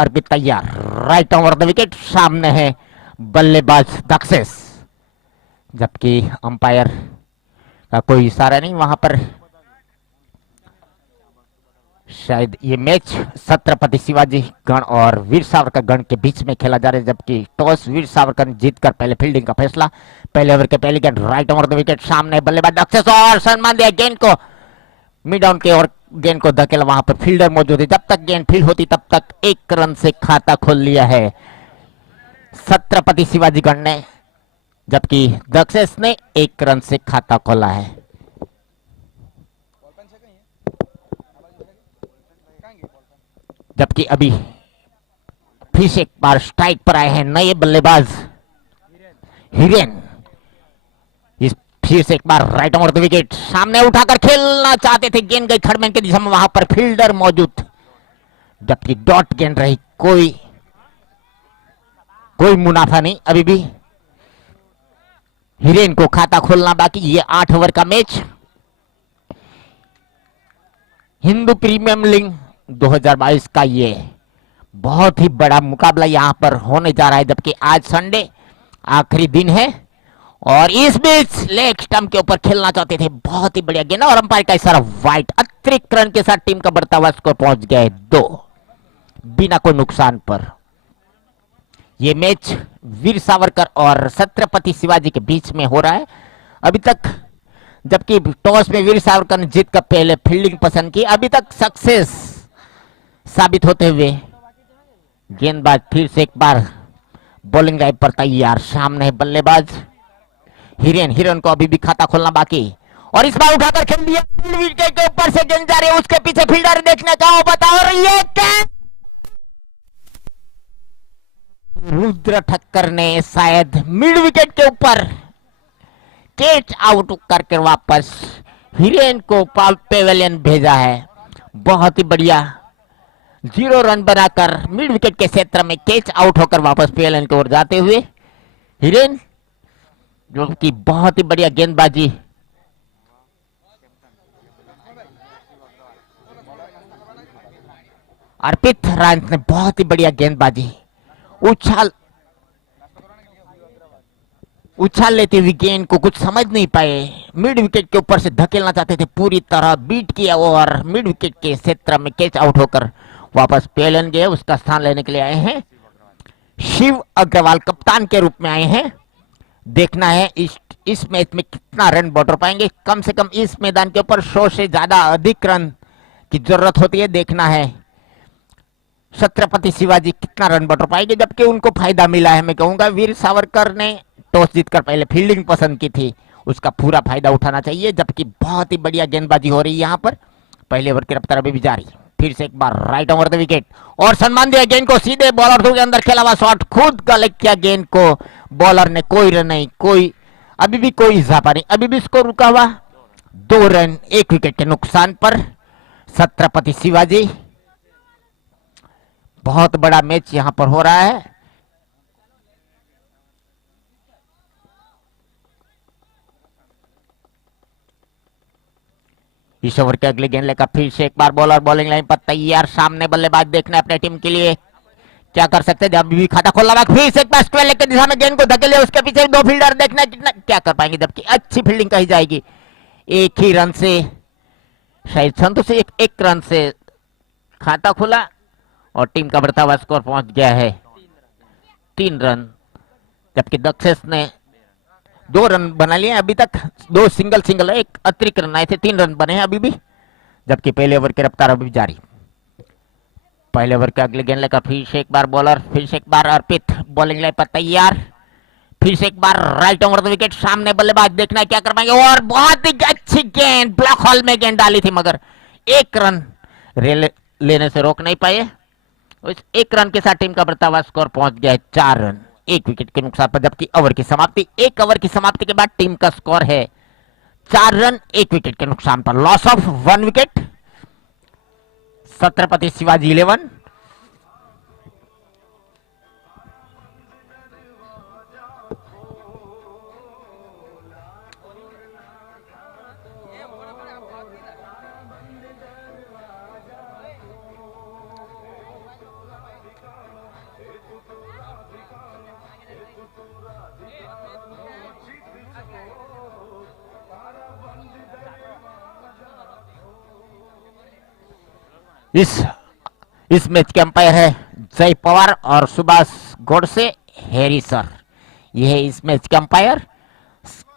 अर्पित तैयार, right over the wicket, सामने है बल्लेबाज दक्सेस। जबकि अंपायर का कोई इशारा नहीं वहां पर। शायद ये मैच छत्रपति शिवाजी गण और वीर सावरकर गण के बीच में खेला जा रहा है, जबकि टॉस वीर सावरकर ने जीतकर पहले फील्डिंग का फैसला। पहले ओवर के पहली गेंद राइट ओवर द विकेट, सामने बल्लेबाज दक्सेस और सम्मान दिया गेंद को मिड डाउन के और गेंद को धकेला। वहां पर फील्डर मौजूद है, जब तक गेंद फील्ड होती तब तक 1 रन से खाता खोल लिया है छत्रपति शिवाजी गण ने, जबकि दक्सेस ने 1 रन से खाता खोला है। जबकि अभी फिर से एक बार स्ट्राइक पर आए हैं नए बल्लेबाज हिरेन। इस फिर से एक बार राइट ओवर द विकेट, सामने उठाकर खेलना चाहते थे, गेंद गई थर्ड मैन के दिशा में, वहां पर फील्डर मौजूद, जबकि डॉट गेंद रही, कोई मुनाफा नहीं। अभी भी हिरेन को खाता खोलना बाकी। ये 8 ओवर का मैच हिंदू प्रीमियम लीग 2022 का ये बहुत ही बड़ा मुकाबला यहां पर होने जा रहा है, जबकि आज संडे आखिरी दिन है और इस बीच लेग स्टंप के ऊपर खेलना चाहते थे, बहुत ही बढ़िया गेंद और अंपायर का इशारा वाइट। अतिरिक्त रन के साथ टीम का बढ़ता हुआ स्कोर पहुंच गया है 2 बिना कोई नुकसान पर। यह मैच वीर सावरकर और छत्रपति शिवाजी के बीच में हो रहा है अभी तक, जबकि टॉस में वीर सावरकर ने जीत कर पहले फील्डिंग पसंद की, अभी तक सक्सेस साबित होते हुए गेंदबाज फिर से एक बार बॉलिंग ड्राइव पर तैयार, सामने है बल्लेबाज हिरेन को अभी भी खाता खोलना बाकी और इस बार उठाकर खेल दिया, विकेट के ऊपर से गेंद जा रही है, उसके पीछे फील्डर देखने का बताओ। और ये रुद्र ठक्कर ने शायद मिड विकेट के ऊपर कैच आउट करके वापस हिरेन को पेवेलियन भेजा है। बहुत ही बढ़िया 0 रन बनाकर मिड विकेट के क्षेत्र में कैच आउट होकर वापस पेवेलियन की ओर जाते हुए हिरेन, जो कि बहुत ही बढ़िया गेंदबाजी। अर्पित राज ने बहुत ही बढ़िया गेंदबाजी, उछाल लेते हुए गेंद को कुछ समझ नहीं पाए, मिड विकेट के ऊपर से धकेलना चाहते थे, पूरी तरह बीट किया और मिड विकेट के क्षेत्र में कैच आउट होकर वापस पेलन गए। उसका स्थान लेने के लिए आए हैं शिव अग्रवाल, कप्तान के रूप में आए हैं। देखना है इस मैच में कितना रन बटोर पाएंगे। कम से कम इस मैदान के ऊपर 100 से ज्यादा अधिक रन की जरूरत होती है। देखना है छत्रपति शिवाजी कितना रन बटोर पाएंगे, जबकि उनको फायदा मिला है। मैं कहूंगा वीर सावरकर ने टॉस जीतकर पहले फील्डिंग पसंद की थी, उसका पूरा फायदा उठाना चाहिए। जबकि बहुत ही बढ़िया गेंदबाजी हो रही है यहाँ पर, पहले ओवर की रफ्तार अभी भी जारी। फिर से एक बार राइट ओवर द विकेट और सम्मान दिया गेंद को, सीधे बॉलर थ्रू के अंदर खेला हुआ शॉट, खुद गलत किया गेंद को बॉलर ने। कोई रन नहीं, अभी भी कोई इजाफा नहीं, अभी भी स्कोर रुका हुआ 2 रन 1 विकेट के नुकसान पर छत्रपति शिवाजी। बहुत बड़ा मैच यहां पर हो रहा है। इस ओवर के अगले गेंद लेकर फिर से एक बार बॉलर बॉलिंग लाइन पर तैयार, सामने बल्लेबाज देखना अपने टीम के लिए क्या कर सकते हैं। अभी भी खाता खोलना बाकी, फिर से एक बार स्क्वायर लेग के दिशा में गेंद को धकेले, उसके पीछे 2 फील्डर, देखना कितना क्या कर पाएंगे। जबकि अच्छी फील्डिंग कही जाएगी, 1 ही रन से शायद संतोष से 1 रन से खाता खुला और टीम का बढ़ता हुआ स्कोर पहुंच गया है 3 रन। जबकि दक्सेस ने 2 रन बना लिए अभी तक, 2 सिंगल, 1 अतिरिक्त रन आए थे, 3 रन बने हैं अभी भी। जबकि पहले ओवर की रफ्तार अभी जारी। पहले ओवर के अगले गेंद लेकर फिर से एक बार बॉलर, फिर से एक बार अर्पित बॉलिंग लाइन पर तैयार, फिर से एक बार राइट ओवर द विकेट, सामने बल्लेबाज देखना क्या कर पाएंगे। और बहुत ही अच्छी गेंद, ब्लैक होल में गेंद डाली थी, मगर 1 रन लेने से रोक नहीं पाए। उस 1 रन के साथ टीम का बढ़ता हुआ स्कोर पहुंच गया है 4 रन 1 विकेट के नुकसान पर। जबकि ओवर की समाप्ति, 1 ओवर की समाप्ति के बाद टीम का स्कोर है 4 रन 1 विकेट के नुकसान पर। Loss of 1 wicket, Chhatrapati Shivaji 11, इस मैच के अंपायर है जय पवार और सुभाष गोडसे हैरी सर। ये है इस मैच के अंपायर।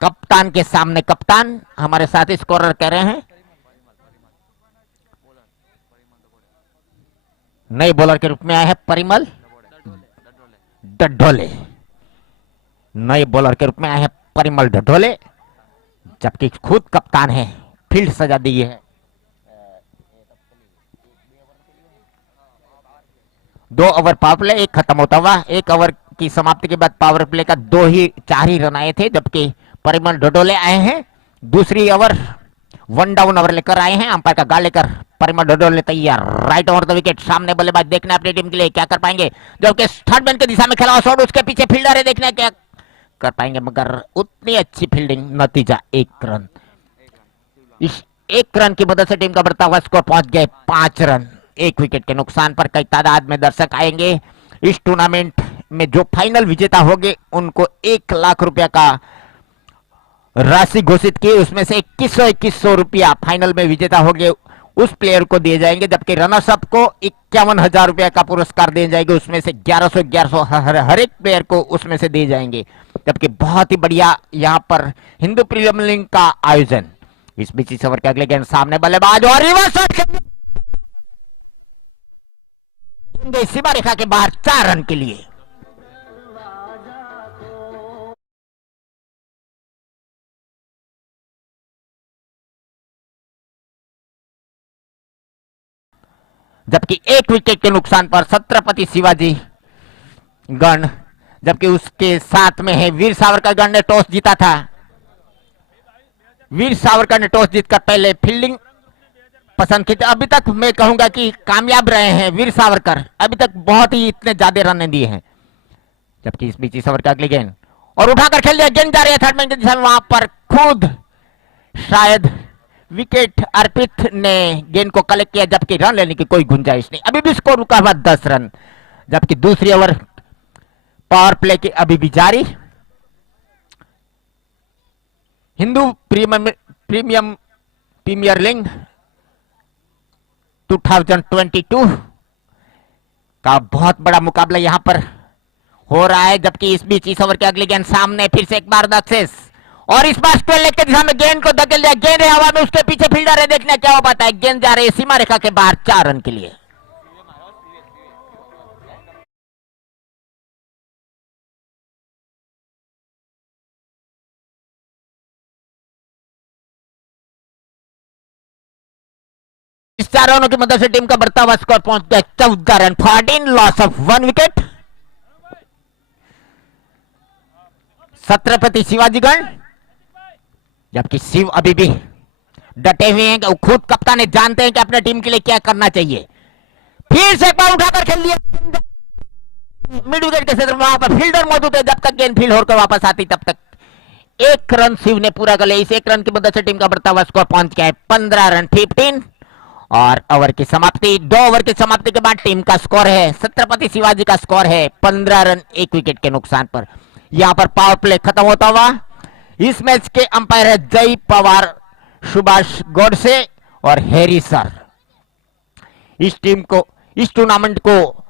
कप्तान के सामने कप्तान हमारे साथ स्कोरर कह रहे हैं। नए बॉलर के रूप में आए हैं परिमल डढोले। नए बॉलर के रूप में आए हैं परिमल डढोले, जबकि खुद कप्तान है। फील्ड सजा दी है। 2 ओवर पावर प्ले, एक खत्म होता हुआ। 1 ओवर की समाप्ति के बाद पावर प्ले का 4 ही रन आए थे, जबकि परिमल डडोले आए हैं दूसरी ओवर। 1 डाउन ओवर लेकर आए हैं। अंपायर का गाल लेकर परिमल डडोले तैयार। राइट ओवर द विकेट, सामने बल्लेबाज देखना अपनी टीम के लिए क्या कर पाएंगे, जबकि थर्ड मैन की दिशा में खेला शॉट, उसके पीछे फील्डर है, देखना क्या कर पाएंगे, मगर उतनी अच्छी फील्डिंग, नतीजा 1 रन। इस 1 रन की मदद से टीम का बढ़ता हुआ स्कोर पहुंच गए 5 रन। 1 विकेट के नुकसान पर कई तादाद में दर्शक आएंगे। इस टूर्नामेंट में जो फाइनल विजेता होंगे उनको 1 लाख रुपया का राशि घोषित की, उसमें से 2100 रुपया फाइनल में विजेता होंगे उस प्लेयर को दिए जाएंगे, जबकि रनर्स अप को 51,000 रुपया का पुरस्कार दिए जाएंगे, उसमें से 1100 हर एक प्लेयर को उसमें से दिए जाएंगे। जबकि बहुत ही बढ़िया यहाँ पर हिंदू प्रीमियर लीग का आयोजन। इस बीच इस ओवर के अगले गेंद सामने बल्लेबाज और रिवर्स शॉट सीमा रेखा के बाहर 4 रन के लिए। जबकि 1 विकेट के नुकसान पर छत्रपति शिवाजी गण, जबकि उसके साथ में है वीर सावरकर गण ने टॉस जीता था। वीर सावरकर ने टॉस जीतकर पहले फील्डिंग पसंद की थी। अभी तक मैं कहूंगा कि कामयाब रहे हैं वीर सावरकर, अभी तक बहुत ही इतने ज्यादा रन दिए हैं। जबकि इस बीच इस ओवर का अगली गेंद और उठाकर खेल दिया, गेंद जा रही है थर्ड मैन की दिशा में, वहां पर खुद शायद विकेट अर्पित ने गेंद को कलेक्ट किया, जबकि रन लेने की कोई गुंजाइश नहीं। अभी भी स्कोर रुका हुआ 10 रन। जबकि दूसरी ओवर पावर प्ले की अभी भी जारी। हिंदू प्रीमियर लीग 2022 का बहुत बड़ा मुकाबला यहां पर हो रहा है। जबकि इस बीच इस ओवर के अगली गेंद सामने फिर से एक बार सक्सेस, और इस बार स्क्वायर लेग के दिशा में गेंद को धकेल दिया। गेंद है हवा में, उसके पीछे फील्डर है, देखना क्या हो पाता है। गेंद जा रही है सीमा रेखा के बाहर 4 रन के लिए। इस 4 रनों की मदद से टीम का बढ़ता हुआ स्कोर पहुंच गया 14 run. 14 loss of 1 wicket. Chhatrapati Shivajigarh, जबकि शिव अभी भी डटे हुए हैं कि खुद कप्तान है, जानते हैं कि अपने टीम के लिए क्या करना चाहिए। फिर से एक बार उठाकर खेल लिया मिड विकेट के क्षेत्र में, वहां पर फील्डर मौजूद है। जब तक गेंद फील्ड होकर वापस आती तब तक 1 रन शिव ने पूरा कर लिया। इस 1 रन की मदद से टीम का बढ़ता हुआ स्कोर पहुंच गया है 15 रन 15। और ओवर की समाप्ति, 2 ओवर की समाप्ति के बाद टीम का स्कोर है, छत्रपति शिवाजी का स्कोर है 15 रन 1 विकेट के नुकसान पर। यहां पर पावर प्ले खत्म होता हुआ। इस मैच के अंपायर है जय पवार, सुभाष गोडसे और हैरी सर। इस टीम को, इस टूर्नामेंट को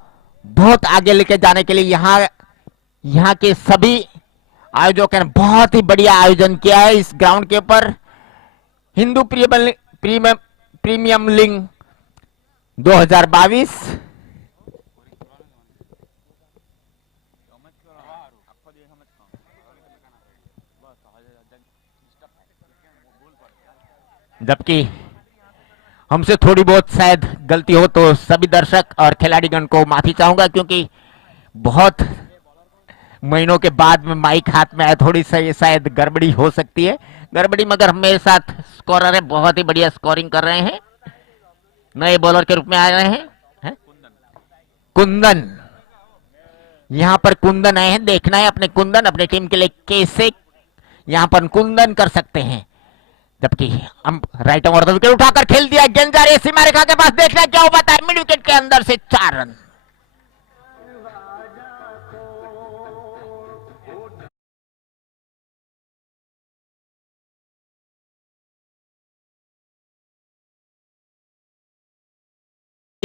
बहुत आगे लेके जाने के लिए यहां के सभी आयोजकों ने बहुत ही बढ़िया आयोजन किया है इस ग्राउंड के ऊपर। हिंदू प्रीमियम लीग 2022 जबकि हमसे थोड़ी बहुत शायद गलती हो तो सभी दर्शक और खिलाड़ीगण को माफी चाहूंगा, क्योंकि बहुत महीनों के बाद में माइक हाथ में आया, थोड़ी सी शायद गड़बड़ी हो सकती है। गड़बड़ी, मगर मेरे साथ स्कोरर है, बहुत ही बढ़िया स्कोरिंग कर रहे हैं। नए बॉलर के रूप में आ रहे हैं, कुंदन। यहां पर कुंदन आए हैं, देखना है अपने कुंदन अपने टीम के लिए कैसे यहां पर कुंदन कर सकते हैं। जबकि हम राइट ओवर विकेट उठाकर खेल दिया, गेंद जा रही है सीमा रेखा के पास, देखना क्या हो पाता है। मिड विकेट के अंदर से 4 रन।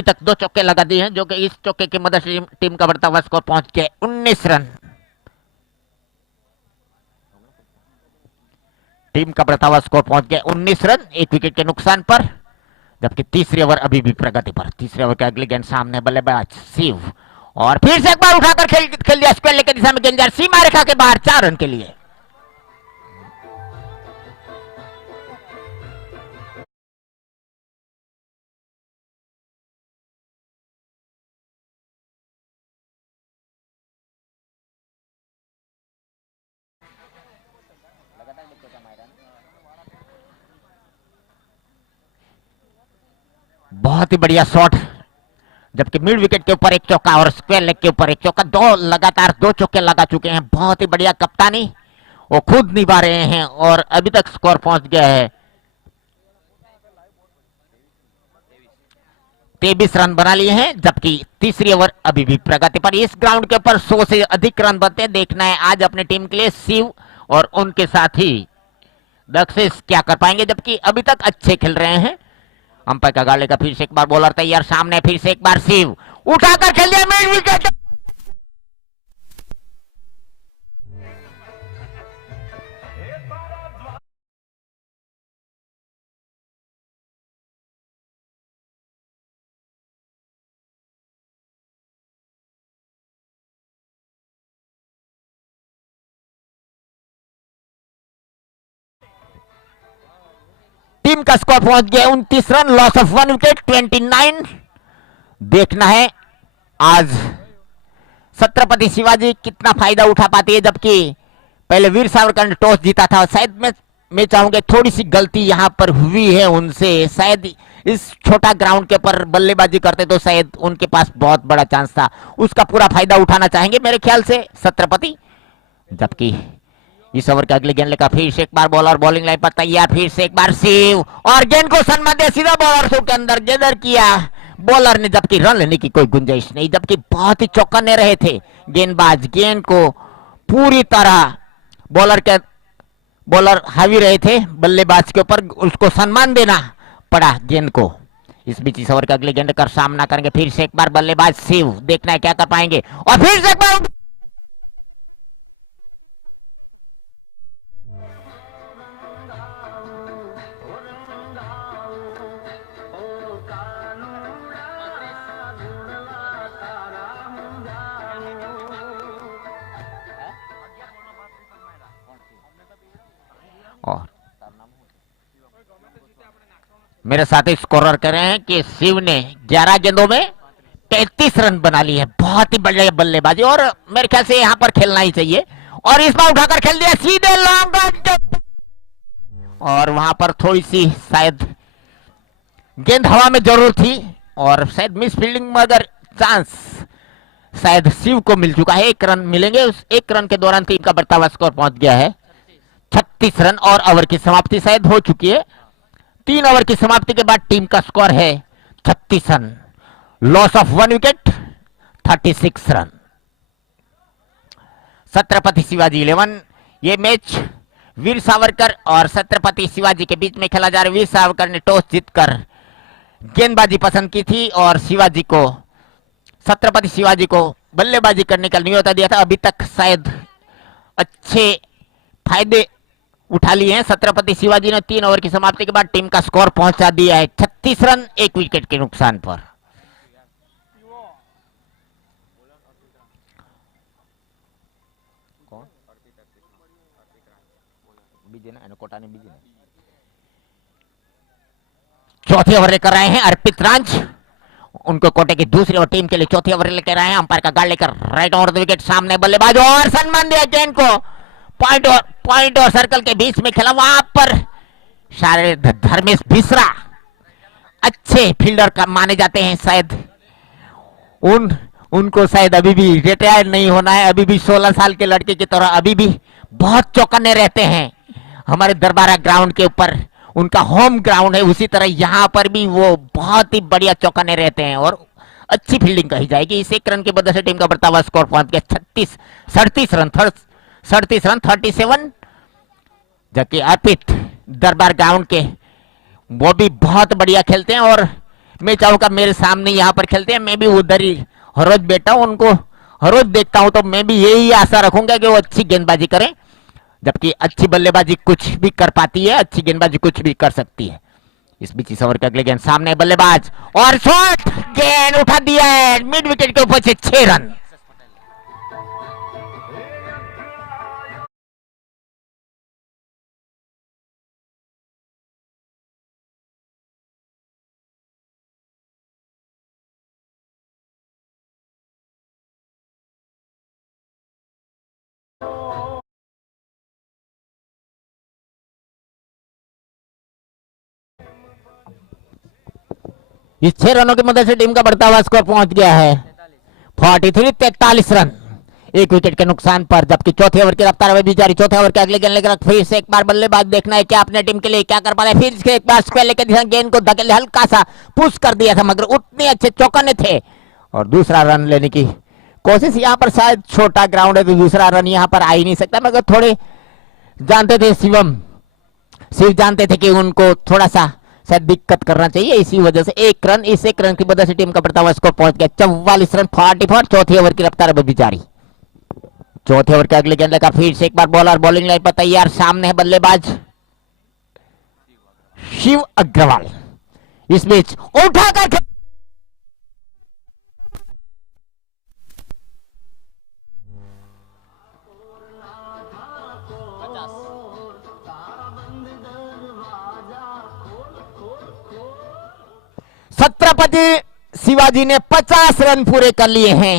तक 2 चौके लगा दिए हैं, जो कि इस चौके की मदद से टीम का बढ़ता हुआ स्कोर पहुंच गया 19 रन। टीम का बढ़ता हुआ स्कोर पहुंच गया 19 रन, 1 विकेट के नुकसान पर। जबकि तीसरी ओवर अभी भी प्रगति पर। तीसरे ओवर के अगले गेंद सामने बल्लेबाज शिव, और फिर से एक बार उठाकर खेल दिया स्क्वायर लेग की दिशा में गेंद सीमा रेखा के बाहर 4 रन के लिए। बहुत ही बढ़िया शॉट, जबकि मिड विकेट के ऊपर 1 चौका और स्क्वायर लेग के ऊपर 1 चौका, 2 लगातार 2 चौके लगा चुके हैं। बहुत ही बढ़िया कप्तानी वो खुद निभा रहे हैं और अभी तक स्कोर पहुंच गया है 23 रन बना लिए हैं। जबकि तीसरी ओवर अभी भी प्रगति पर। इस ग्राउंड के ऊपर 100 से अधिक रन बनते हैं। देखना है आज अपनी टीम के लिए शिव और उनके साथी दक्षेश क्या कर पाएंगे, जबकि अभी तक अच्छे खेल रहे हैं। अंपायर का गाले का फिर से एक बार बॉलर तैयार, सामने फिर से एक बार शिव उठाकर खेल दिया मिड विकेट। टीम का स्कोर पहुंच गया 29 रन, लॉस ऑफ 1 विकेट 29। देखना है आज छत्रपति शिवाजी कितना फायदा उठा पाती है। जबकि पहले वीर सावरकर ने टॉस जीता था। शायद मैं चाहूंगा थोड़ी सी गलती यहां पर हुई है उनसे। शायद इस छोटा ग्राउंड के ऊपर बल्लेबाजी करते तो शायद उनके पास बहुत बड़ा चांस था, उसका पूरा फायदा उठाना चाहेंगे मेरे ख्याल से छत्रपति। जबकि इस ओवर के अगले गेंद लेकर फिर से एक बार बॉलर बॉलिंग लाइन पर तैयार, फिर से एक बार शिव, और गेंद को सम्मान दिया सीधा बॉलर के अंदर गेंदर किया बॉलर ने। जबकि रन लेने की कोई गुंजाइश नहीं, जबकि बहुत ही चौकन्ने रहे थे गेंदबाज। गेंद को पूरी तरह बॉलर हावी रहे थे बल्लेबाज के ऊपर, उसको सम्मान देना पड़ा गेंद को। इस बीच इस ओवर के अगले गेंद कर सामना करेंगे फिर से एक बार बल्लेबाज शिव। देखना है क्या कर पाएंगे, और फिर से एक बार और मेरे साथी स्कोरर कह रहे हैं कि शिव ने 11 गेंदों में 33 रन बना लिए हैं। बहुत ही बढ़िया बल्लेबाजी, और मेरे ख्याल से यहां पर खेलना ही चाहिए। और इस बार उठाकर खेल दिया सीधे लॉन्ग ऑन, और वहां पर थोड़ी सी शायद गेंद हवा में जरूर थी और शायद मिस फील्डिंग में, अगर चांस शायद शिव को मिल चुका है। 1 रन मिलेंगे। उस 1 रन के दौरान टीम का बढ़ता हुआ स्कोर पहुंच गया है 36 रन, और ओवर की समाप्ति शायद हो चुकी है। 3 ओवर की समाप्ति के बाद टीम का स्कोर है 36 run, loss of 1 wicket 36 run. Chhatrapati Shivaji 11। ये मैच वीर सावरकर और छत्रपति शिवाजी के बीच में खेला जा रहा है। वीर सावरकर ने टॉस जीतकर गेंदबाजी पसंद की थी और छत्रपति शिवाजी को बल्लेबाजी करने का न्योता दिया था। अभी तक शायद अच्छे फायदे उठा लिए हैं छत्रपति शिवाजी ने। 3 ओवर की समाप्ति के बाद टीम का स्कोर पहुंचा दिया है 36 रन, 1 विकेट के नुकसान पर। चौथी ओवर लेकर आए हैं अर्पित रांझ, उनको कोटे की दूसरी ओवर टीम के लिए चौथी ओवर लेकर आए हैं। अंपायर का गार्ड लेकर राइट ऑन द विकेट, सामने बल्लेबाज, और सम्मान दिया गेंद को पॉइंट और सर्कल के बीच में खेला। वहां पर शायद धर्मेश बिसरा अच्छे फील्डर का माने जाते हैं। शायद उनको शायद अभी भी रिटायर नहीं होना है। अभी भी 16 साल के लड़के की तरह अभी भी बहुत चौकन्ने रहते हैं हमारे दरबारा ग्राउंड के ऊपर। उनका होम ग्राउंड है, उसी तरह यहाँ पर भी वो बहुत ही बढ़िया चौकन्ने रहते हैं और अच्छी फील्डिंग कही जाएगी। इस 1 रन की वजह से टीम का बढ़ता हुआ स्कोर पहुंच गया 37 रन 37। जबकि अर्पित दरबार ग्राउंड के वो भी बहुत बढ़िया खेलते हैं और मैं चाहूंगा मेरे सामने यहाँ पर खेलते हैं, मैं भी उधर ही हर रोज बैठा हूँ, उनको हर रोज देखता हूँ, तो मैं भी यही आशा रखूंगा कि वो अच्छी गेंदबाजी करें, जबकि अच्छी बल्लेबाजी कुछ भी कर पाती है, अच्छी गेंदबाजी कुछ भी कर सकती है। इस बीच इस ओवर के अगले गेंद सामने बल्लेबाज और शॉट, गेंद उठा दिया है मिड विकेट के ऊपर से 6 रन। इस 6 रनों की मदद से टीम का बढ़ता हुआ स्कोर पहुंच गया है 43 रन, एक विकेट के नुकसान पर, जबकि चौथे ओवर की रफ्तार अभी भी जारी। चौथे ओवर के अगले गेंद लेकर फिर से एक बार बल्लेबाज देखना है क्या अपने टीम के लिए क्या कर पा रहे हैं। फिर से एक बार स्क्वायर लेकर गेंद को धकेले हल्का सा पुश कर दिया था, मगर उतने अच्छे चौकने थे और दूसरा रन लेने की कोशिश। यहाँ पर शायद छोटा ग्राउंड है तो दूसरा रन यहाँ पर आ ही नहीं सकता, मगर थोड़े जानते थे शिव जानते थे कि उनको थोड़ा सा शायद दिक्कत करना चाहिए, इसी वजह से एक रन, इस एक रन की वजह से टीम का बढ़ता हुआ स्कोर पहुंच गया 44 रन 44। चौथे ओवर की रफ्तार अभी जारी। चौथे ओवर के अगले गेंद लेकर फिर से एक बार बॉलर बॉलिंग लाइन पर तैयार, सामने है बल्लेबाज शिव अग्रवाल। इस बीच उठाकर छत्रपति शिवाजी ने 50 रन पूरे कर लिए हैं।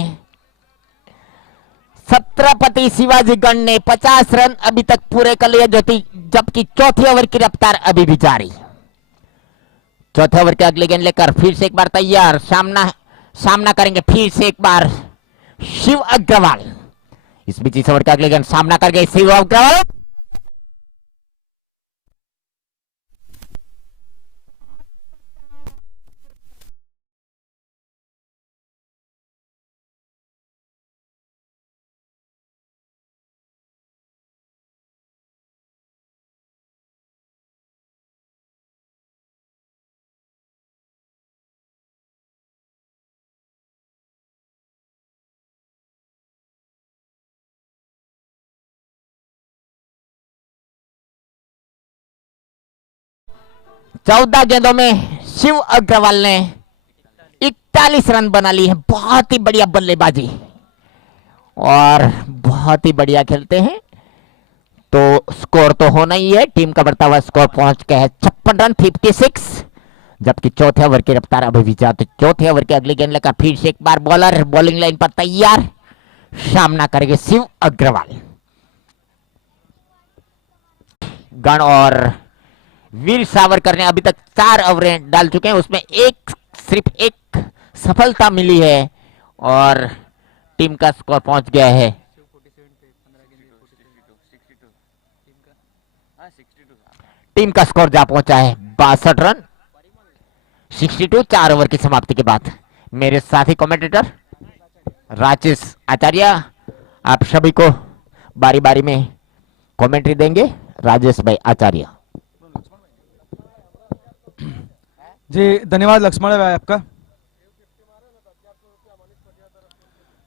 छत्रपति शिवाजी गण ने 50 रन अभी तक पूरे कर लिए, जबकि चौथे ओवर की रफ्तार अभी भी जारी। चौथे ओवर के अगले गेंद लेकर फिर से एक बार तैयार, सामना करेंगे फिर से एक बार शिव अग्रवाल। इस बीच इस ओवर के अगले गेंद सामना कर गए शिव अग्रवाल। चौदह गेंदों में शिव अग्रवाल ने 41 रन बना ली है। बहुत ही बढ़िया बल्लेबाजी और बहुत ही बढ़िया खेलते हैं, तो स्कोर तो होना ही है। टीम का बढ़ता हुआ स्कोर पहुंच गया है 56 रन 56, जबकि चौथे ओवर की रफ्तार अभी भी जाते। चौथे ओवर के अगले गेंद लेकर फिर से एक बार बॉलर बॉलिंग लाइन पर तैयार, सामना करेंगे शिव अग्रवाल। गण और वीर सावरकर ने अभी तक 4 ओवरें डाल चुके हैं, उसमें सिर्फ एक सफलता मिली है और टीम का स्कोर पहुंच गया है टीम का स्कोर जा पहुंचा है 62 रन 62, 4 ओवर की समाप्ति के बाद। मेरे साथी कमेंटेटर राजेश आचार्य आप सभी को बारी बारी में कमेंट्री देंगे। राजेश भाई आचार्य जी, धन्यवाद लक्ष्मण भाई आपका।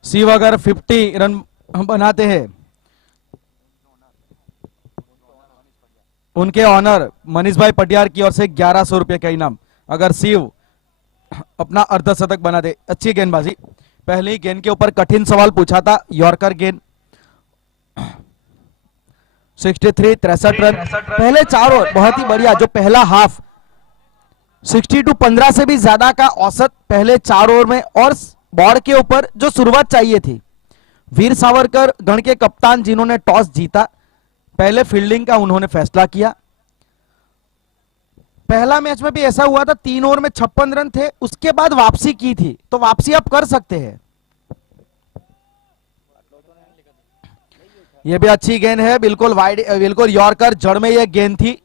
शिव अगर 50 रन बनाते हैं, उनके ऑनर मनीष भाई पटियार की ओर से 1100 रुपए का इनाम। अगर शिव अपना अर्धशतक बना दे, अच्छी गेंदबाजी। पहली गेंद के ऊपर कठिन सवाल पूछा था, यॉर्कर गेंद 63 63 रन। पहले 4 ओवर बहुत ही बढ़िया, जो पहला हाफ 62 15 से भी ज्यादा का औसत पहले 4 ओवर में, और बोर्ड के ऊपर जो शुरुआत चाहिए थी। वीर सावरकर गण के कप्तान जिन्होंने टॉस जीता, पहले फील्डिंग का उन्होंने फैसला किया। पहला मैच में भी ऐसा हुआ था, 3 ओवर में 56 रन थे, उसके बाद वापसी की थी, तो वापसी आप कर सकते हैं। यह भी अच्छी गेंद है, बिल्कुल वाइड, बिल्कुल यॉर्कर जड़ में यह गेंद थी।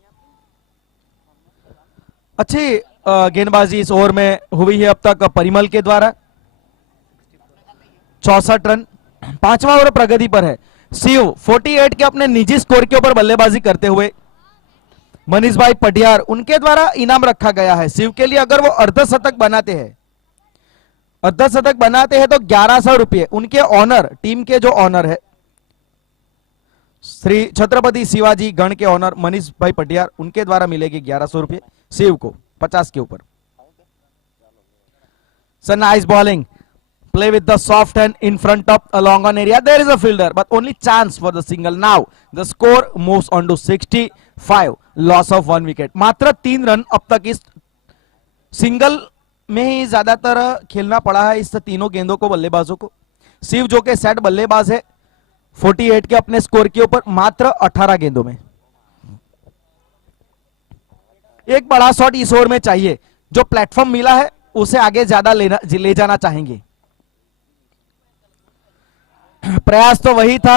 अच्छी गेंदबाजी इस ओवर में हुई है अब तक परिमल के द्वारा। 64 रन, 5वां ओवर प्रगति पर है। शिव 48 के अपने निजी स्कोर के ऊपर बल्लेबाजी करते हुए मनीष भाई पटियार, उनके द्वारा इनाम रखा गया है शिव के लिए। अगर वो अर्धशतक बनाते हैं, अर्धशतक बनाते हैं तो 1100 रुपये उनके ऑनर, टीम के जो ऑनर है श्री छत्रपति शिवाजी गण के ऑनर मनीष भाई पटियार, उनके द्वारा मिलेगी 1100 रुपये शिव को 50 के ऊपर। So nice bowling. Play with the soft hand in front of a long on area. There is a fielder, but only chance for the single. Now the score moves on to 65. Loss of 1 wicket. मात्र 3 run अब तक इस single में ही ज्यादातर खेलना पड़ा है इस तीनों गेंदों को बल्लेबाजों को। शिव जो के सेट बल्लेबाज है 48 के अपने स्कोर के ऊपर मात्र 18 गेंदों में। एक बड़ा शॉट इस ओवर में चाहिए, जो प्लेटफॉर्म मिला है उसे आगे ज्यादा ले जाना चाहेंगे। प्रयास तो वही था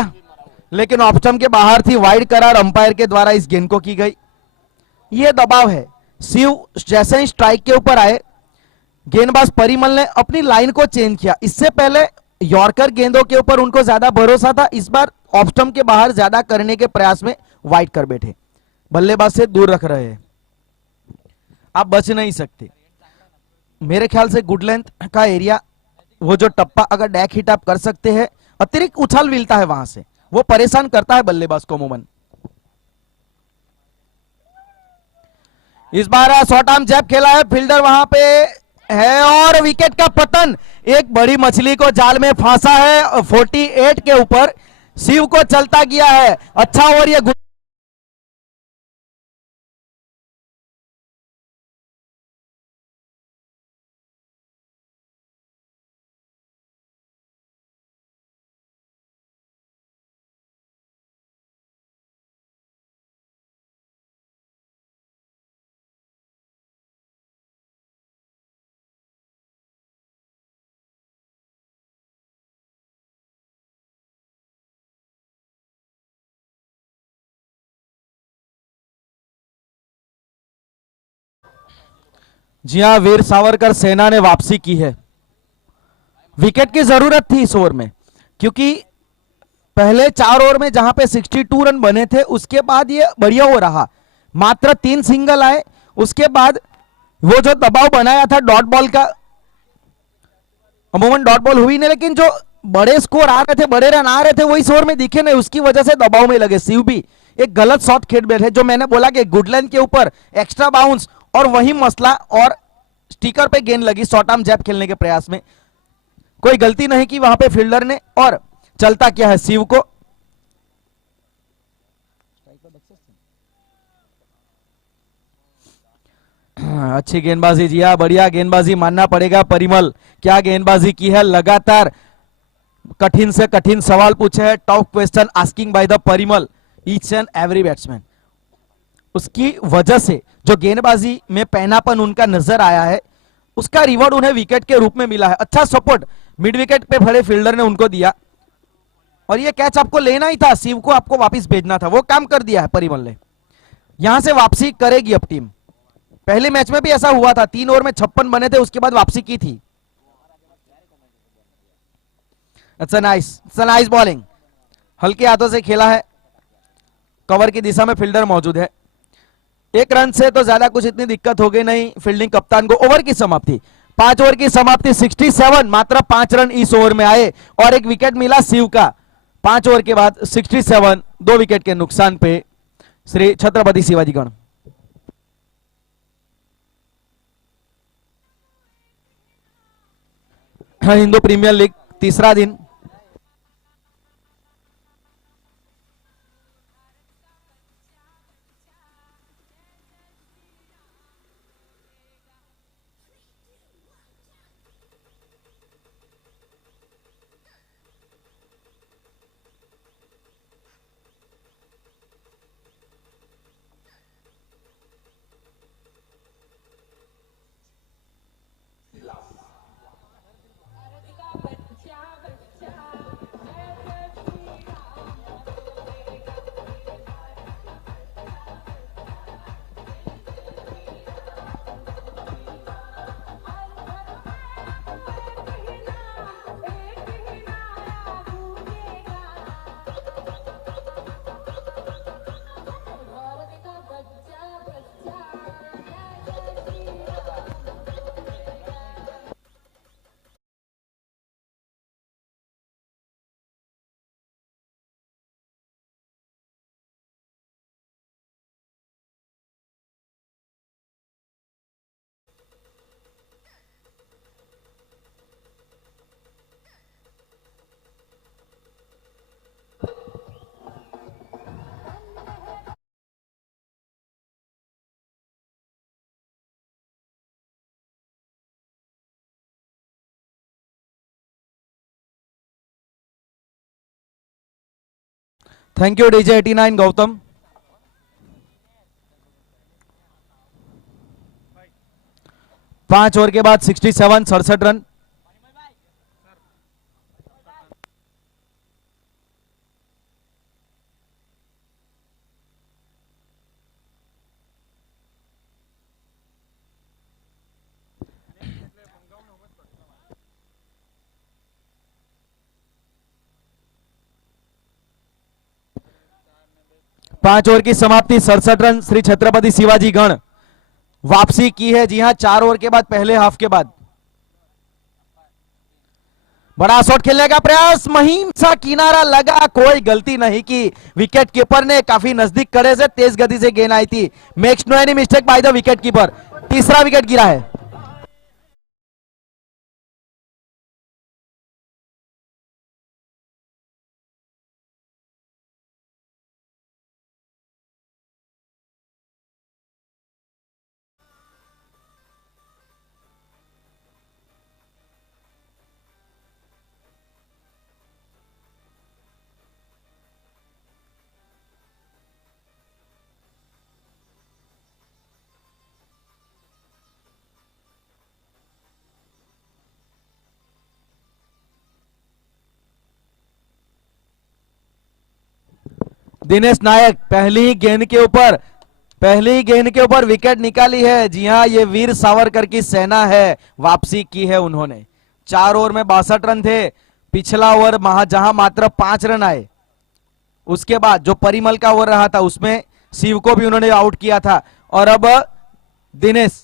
लेकिन ऑफ स्टंप के बाहर थी, वाइड करार अंपायर के द्वारा इस गेंद को की गई। यह दबाव है, शिव जैसे ही स्ट्राइक के ऊपर आए गेंदबाज परिमल ने अपनी लाइन को चेंज किया। इससे पहले यॉर्कर गेंदों के ऊपर उनको ज्यादा भरोसा था, इस बार ऑफ स्टंप के बाहर ज्यादा करने के प्रयास में वाइड कर बैठे, बल्लेबाज से दूर रख रहे हैं। आप बच नहीं सकते। मेरे ख्याल से गुड लेंथ का एरिया, वो जो टप्पा अगर डैक हिट आप कर सकते हैं, अतिरिक्त उछाल मिलता है वहां से, वो परेशान करता है बल्लेबाज को अमूमन। इस बार शॉर्ट आर्म जैब खेला है, फील्डर वहां पे है और विकेट का पतन। एक बड़ी मछली को जाल में फांसा है 48 के ऊपर, शिव को चलता गया है। अच्छा ओवर ये जी हां, वीर सावरकर सेना ने वापसी की है। विकेट की जरूरत थी इस ओवर में, क्योंकि पहले 4 ओवर में जहां पे 62 रन बने थे उसके बाद ये बढ़िया हो रहा, मात्र 3 सिंगल आए। उसके बाद वो जो दबाव बनाया था डॉट बॉल का, अमूमन डॉट बॉल हुई नहीं, लेकिन जो बड़े स्कोर आ रहे थे, बड़े रन आ रहे थे, वो इस ओवर में दिखे नहीं, उसकी वजह से दबाव में लगे। शिव भी एक गलत शॉट खेल बैठे, जो मैंने बोला कि गुडलैंड के ऊपर एक्स्ट्रा बाउंस और वही मसला, और स्टिकर पे गेंद लगी शॉर्ट आर्म जैब खेलने के प्रयास में। कोई गलती नहीं की वहां पे फील्डर ने, और चलता क्या है शिव को। अच्छी गेंदबाजी जी, बढ़िया गेंदबाजी मानना पड़ेगा परिमल। क्या गेंदबाजी की है, लगातार कठिन से कठिन सवाल पूछे हैं, top question asking by the Parimal each and every batsman. उसकी वजह से जो गेंदबाजी में पहनापन उनका नजर आया है, उसका रिवॉर्ड उन्हें विकेट के रूप में मिला है। अच्छा सपोर्ट मिड विकेट पे खड़े फील्डर ने उनको दिया, और ये कैच आपको लेना ही था, शिव को आपको वापस भेजना था, वो काम कर दिया है परिमल ने। यहां से वापसी करेगी अब टीम। पहले मैच में भी ऐसा हुआ था, 3 ओवर में 56 बने थे, उसके बाद वापसी की थी। अच्छा नाइस बॉलिंग, हल्के हाथों से खेला है, कवर की दिशा में फील्डर मौजूद है। 1 रन से तो ज्यादा कुछ इतनी दिक्कत हो गई नहीं फील्डिंग कप्तान को। ओवर की समाप्ति, 5 ओवर की समाप्ति 67, मात्र 5 रन इस ओवर में आए और एक विकेट मिला शिव का। 5 ओवर के बाद 67, 2 विकेट के नुकसान पे श्री छत्रपति शिवाजी गण। हिंदू प्रीमियर लीग तीसरा दिन, थैंक यू डीजे 89 गौतम। पांच ओवर के बाद 67 रन। पांच ओवर की समाप्ति 67 रन। श्री छत्रपति शिवाजी गण वापसी की है। जी हां, 4 ओवर के बाद पहले हाफ के बाद बड़ा शॉट खेलने का प्रयास, महीन सा किनारा लगा, कोई गलती नहीं की विकेट कीपर ने। काफी नजदीक करे से तेज गति से गेंद आई थी। Makes no any mistake by the wicket keeper. तीसरा विकेट गिरा है। दिनेश नायक पहली गेंद के ऊपर विकेट निकाली है। जी हां, ये वीर सावरकर की सेना है, वापसी की है उन्होंने। 4 ओवर में 62 रन थे। पिछला ओवर जहां मात्र 5 रन आए, उसके बाद जो परिमल का ओवर रहा था उसमें शिव को भी उन्होंने आउट किया था। और अब दिनेश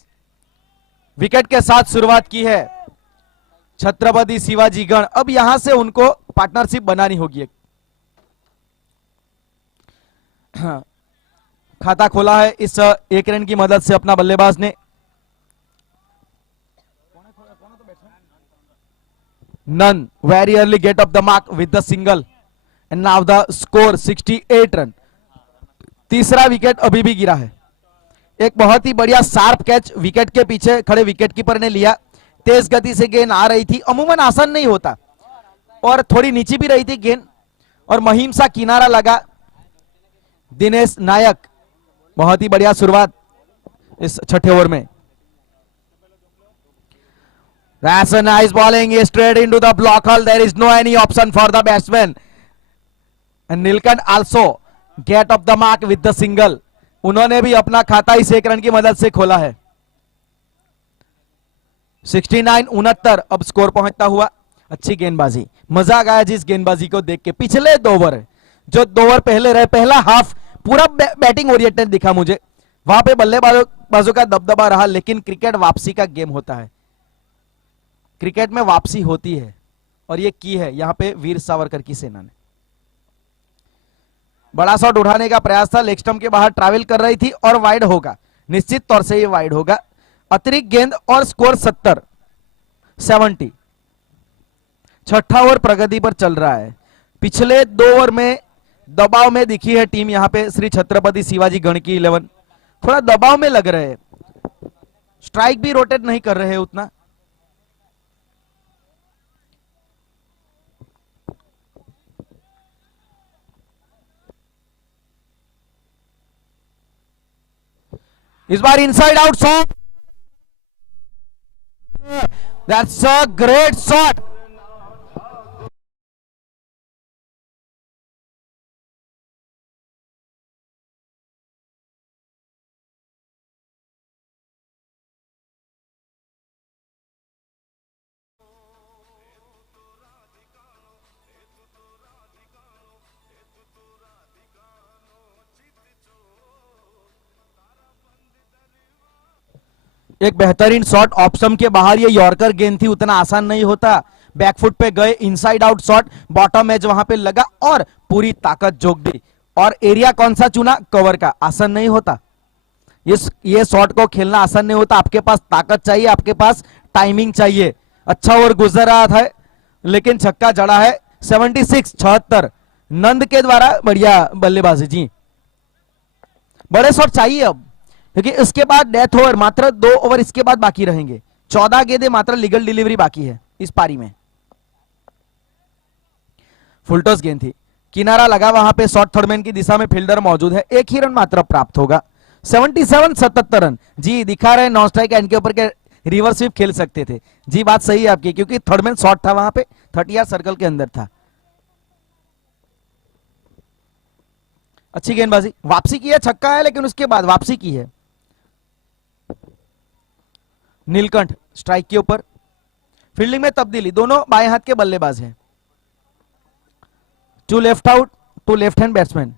विकेट के साथ शुरुआत की है छत्रपति शिवाजी गण। अब यहां से उनको पार्टनरशिप बनानी होगी। खाता खोला है इस एक रन की मदद से अपना बल्लेबाज ने। None very early get off the mark with the single and now the score 68 run. तीसरा विकेट अभी भी गिरा है। एक बहुत ही बढ़िया शार्प कैच विकेट के पीछे खड़े विकेट कीपर ने लिया। तेज गति से गेंद आ रही थी, अमूमन आसान नहीं होता, और थोड़ी नीचे भी रही थी गेंद, और महीम सा किनारा लगा। दिनेश नायक बहुत ही बढ़िया शुरुआत इस छठे ओवर में। That's a nice bowling straight into the block hole. There is no any option for the batsman. And Nilkant also get off the mark with the single. उन्होंने भी अपना खाता इस एक रन की मदद से खोला है। 69-69 अब स्कोर पहुंचता हुआ। अच्छी गेंदबाजी, मजा आ गया जिस गेंदबाजी को देख के। पिछले 2 ओवर जो 2 ओवर पहले रहे, पहला हाफ पूरा बैटिंग ओरिएंटेड दिखा मुझे, वहां पे बल्लेबाजों का दबदबा रहा। लेकिन क्रिकेट वापसी का गेम होता है, क्रिकेट में वापसी होती है, और ये की है यहां पे वीर सावरकर की सेना ने। बड़ा शॉट उठाने का प्रयास था, लेग स्टंप के बाहर ट्रैवल कर रही थी और वाइड होगा, निश्चित तौर से ये वाइड होगा। अतिरिक्त गेंद और स्कोर 70। छठा ओवर प्रगति पर चल रहा है। पिछले 2 ओवर में दबाव में दिखी है टीम यहां पे श्री छत्रपति शिवाजी गण की 11 थोड़ा दबाव में लग रहे हैं, स्ट्राइक भी रोटेट नहीं कर रहे हैं उतना। इस बार inside out shot, that's a great shot. एक बेहतरीन शॉट, ऑप्शन के बाहर ये यॉर्कर गेंद थी, उतना आसान नहीं होता। बैकफुट पे गए, inside out shot, bottom edge वहां पे लगा और पूरी ताकत जोक दी। और एरिया कौन सा चुना? कवर का। आसान नहीं होता ये शॉट को खेलना, आसान नहीं होता। आपके पास ताकत चाहिए, आपके पास टाइमिंग चाहिए। अच्छा ओवर गुजर रहा था लेकिन छक्का जड़ा है। 76 नंद के द्वारा बढ़िया बल्लेबाजी जी। बड़े शॉट चाहिए अब, क्योंकि इसके बाद डेथ ओवर, मात्र 2 ओवर इसके बाद बाकी रहेंगे। 14 गेंदें मात्र लीगल डिलीवरी बाकी है इस पारी में। फुलटॉस गेंद थी, किनारा लगा, वहां पे शॉर्ट थर्डमैन की दिशा में फील्डर मौजूद है, एक ही रन मात्र प्राप्त होगा। 77 रन। जी दिखा रहे नॉन स्ट्राइक एंड के ऊपर के रिवर्स स्वीप खेल सकते थे। जी बात सही है आपकी, क्योंकि थर्डमैन शॉर्ट था, वहां पे 30 यार्ड सर्कल के अंदर था। अच्छी गेंदबाजी, वापसी की है, छक्का है, लेकिन उसके बाद वापसी की है। नीलकंठ स्ट्राइक के ऊपर, फील्डिंग में तब्दीली, दोनों बाएं हाथ के बल्लेबाज हैं। 2 left out, 2 left hand batsman.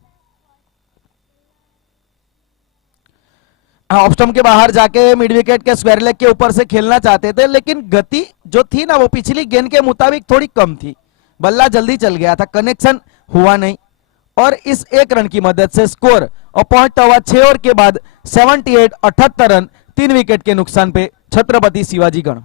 Off stump के बाहर जाके मिड विकेट के स्क्वायर लेग के ऊपर से खेलना चाहते थे, लेकिन गति जो थी ना वो पिछली गेंद के मुताबिक थोड़ी कम थी, बल्ला जल्दी चल गया था, कनेक्शन हुआ नहीं, और इस एक रन की मदद से स्कोर और पहुंचता हुआ 6 ओवर के बाद 78 रन, 3 विकेट के नुकसान पे छत्रपति शिवाजी गण।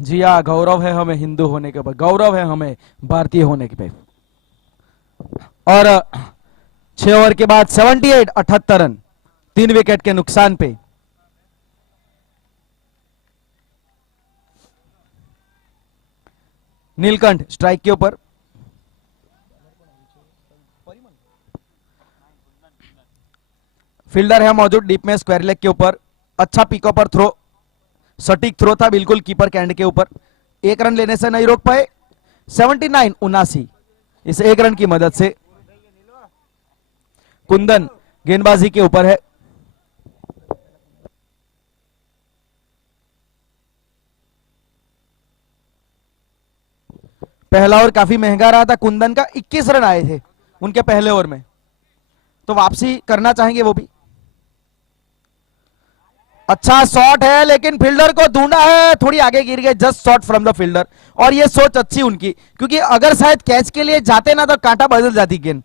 जी हाँ, गौरव है हमें हिंदू होने के ऊपर, गौरव है हमें भारतीय होने के पे। और 6 ओवर के बाद 78 रन, 3 विकेट के नुकसान पे। नीलकंठ स्ट्राइक के ऊपर, फील्डर है मौजूद डीप में स्क्वायर लेग के ऊपर। अच्छा पिकअप पर थ्रो, सटीक थ्रो था बिल्कुल कीपर कैंड के ऊपर, एक रन लेने से नहीं रोक पाए। 79 इस एक रन की मदद से। कुंदन गेंदबाजी के ऊपर है, पहला ओवर काफी महंगा रहा था कुंदन का, 21 रन आए थे उनके पहले ओवर में, तो वापसी करना चाहेंगे वो भी। अच्छा शॉट है, लेकिन फील्डर को ढूंढा है, थोड़ी आगे गिर गए, just shot from the fielder. और ये सोच अच्छी उनकी, क्योंकि अगर शायद कैच के लिए जाते ना तो कांटा बदल जाती गेंद।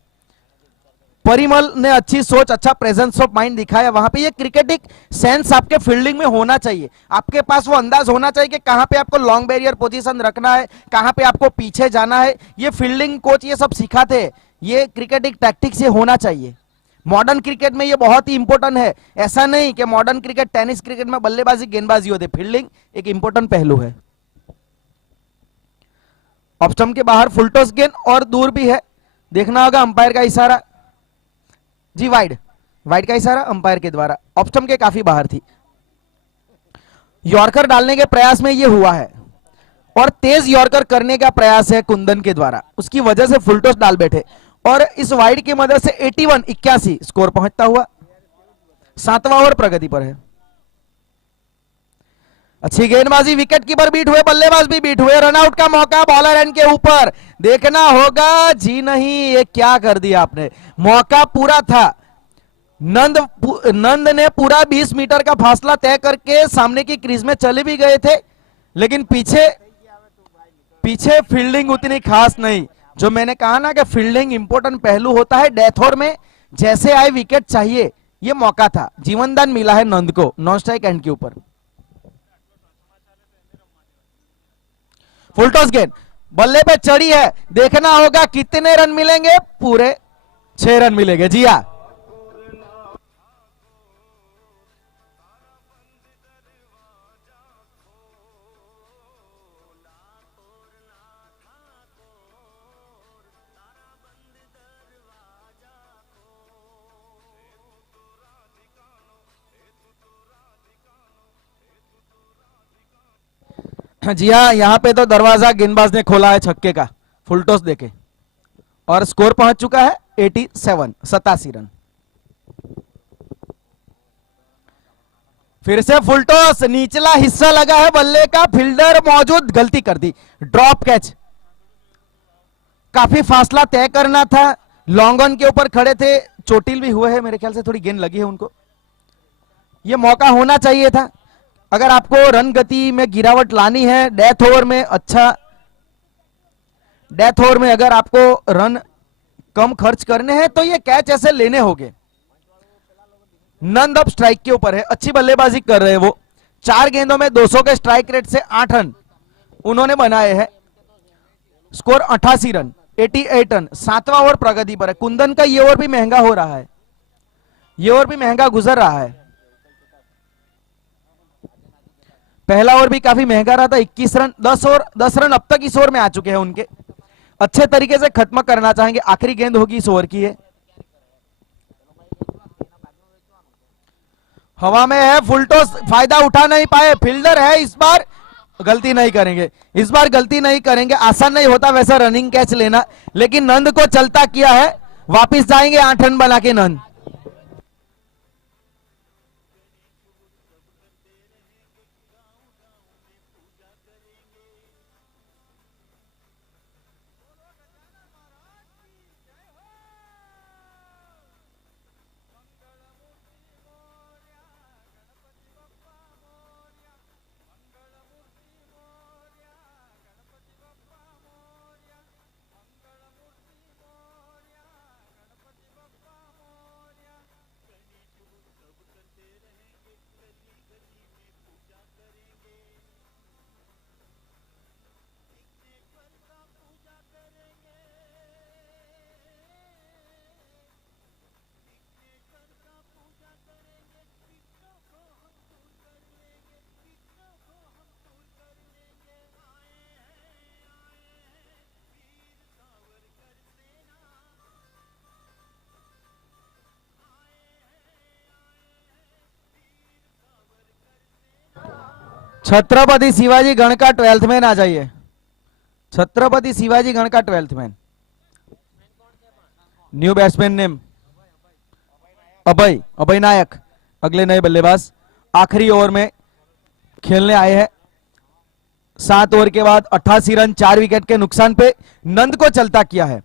परिमल ने अच्छी सोच, अच्छा प्रेजेंस ऑफ माइंड दिखाया वहां पे। ये क्रिकेटिक सेंस आपके फील्डिंग में होना चाहिए, आपके पास वो अंदाज होना चाहिए कि कहां पे आपको लॉन्ग बैरियर पोजीशन रखना है, कहां पे आपको पीछे जाना है। ये फील्डिंग कोच ये सब सिखाते हैं, ये क्रिकेटिक टैक्टिक से होना चाहिए। मॉडर्न क्रिकेट में ये बहुत ही इंपॉर्टेंट है। ऐसा नहीं कि मॉडर्न क्रिकेट, टेनिस क्रिकेट में बल्लेबाजी गेंदबाजी होते, फील्डिंग एक इंपॉर्टेंट पहलू है। ऑफ स्टंप के बाहर फुल टॉस गेंद और दूर भी है, देखना होगा अंपायर का इशारा। जी वाइड, वाइड का इशारा अंपायर के द्वारा, ऑफ स्टंप के काफी बाहर थी। यॉर्कर डालने के प्रयास में ये हुआ है, और तेज यॉर्कर करने का प्रयास है कुंदन के द्वारा, उसकी वजह से फुल टॉस डाल बैठे, और इस वाइड की मदद से 81 स्कोर पहुंचता हुआ। 7वां ओवर प्रगति पर है। अच्छी गेंदबाजी, विकेट कीपर बीट हुए, बल्लेबाज भी बीट हुए, रनआउट का मौका बॉलर एंड के ऊपर, देखना होगा। जी नहीं, ये क्या कर दिया आपने, मौका पूरा था। नंद ने पूरा 20 मीटर का फासला तय करके सामने की क्रीज में चले भी गए थे, लेकिन पीछे फील्डिंग उतनी खास नहीं। जो मैंने कहा ना कि फील्डिंग इंपॉर्टेंट पहलू होता है, डेथ ओवर में जैसे आए विकेट चाहिए, ये मौका था, जीवनदान मिला है नंद को नॉन स्ट्राइक एंड के ऊपर। फुल टॉस गेंद बल्ले पे चढ़ी है, देखना होगा कितने रन मिलेंगे, पूरे 6 रन मिलेंगे। जी हाँ, जी हाँ, यहां पे तो दरवाजा गेंदबाज ने खोला है छक्के का, फुल टॉस देके। और स्कोर पहुंच चुका है 87 रन। फिर से फुल टॉस, निचला हिस्सा लगा है बल्ले का, फील्डर मौजूद, गलती कर दी, ड्रॉप कैच। काफी फासला तय करना था, लॉन्ग ऑन के ऊपर खड़े थे, चोटिल भी हुए हैं, मेरे ख्याल से थोड़ी गेंद लगी है उनको। यह मौका होना चाहिए था। अगर आपको रन गति में गिरावट लानी है, डेथ ओवर में अच्छा, डेथ ओवर में अगर आपको रन कम खर्च करने हैं तो ये कैच ऐसे लेने होंगे। नंद अब स्ट्राइक के ऊपर है, अच्छी बल्लेबाजी कर रहे हैं वो। 4 गेंदों में 200 के स्ट्राइक रेट से 8 रन उन्होंने बनाए हैं। Score 88 run, 88 run. 7वां ओवर प्रगति पर है। कुंदन का ये ओवर भी महंगा हो रहा है, ये ओवर भी महंगा गुजर रहा है। पहला ओवर भी काफी महंगा रहा था, 21 रन। 10 रन अब तक इस ओवर में आ चुके हैं उनके। अच्छे तरीके से खत्म करना चाहेंगे, आखिरी गेंद होगी इस ओवर की है। हवा में है, फुल टॉस, फायदा उठा नहीं पाए, फील्डर है, इस बार गलती नहीं करेंगे, इस बार गलती नहीं करेंगे। आसान नहीं होता वैसा रनिंग कैच लेना, लेकिन नंद को चलता किया है। वापिस जाएंगे 8 रन बना के नंद। छत्रपति शिवाजी गण का 12th मैन आ जाइए। छत्रपति शिवाजी गण का 12th man. New batsman name Abhay Nayak, अगले नए बल्लेबाज। आखिरी ओवर में खेलने आए हैं। 7 ओवर के बाद 88 रन, 4 विकेट के नुकसान पे नंद को चलता किया है।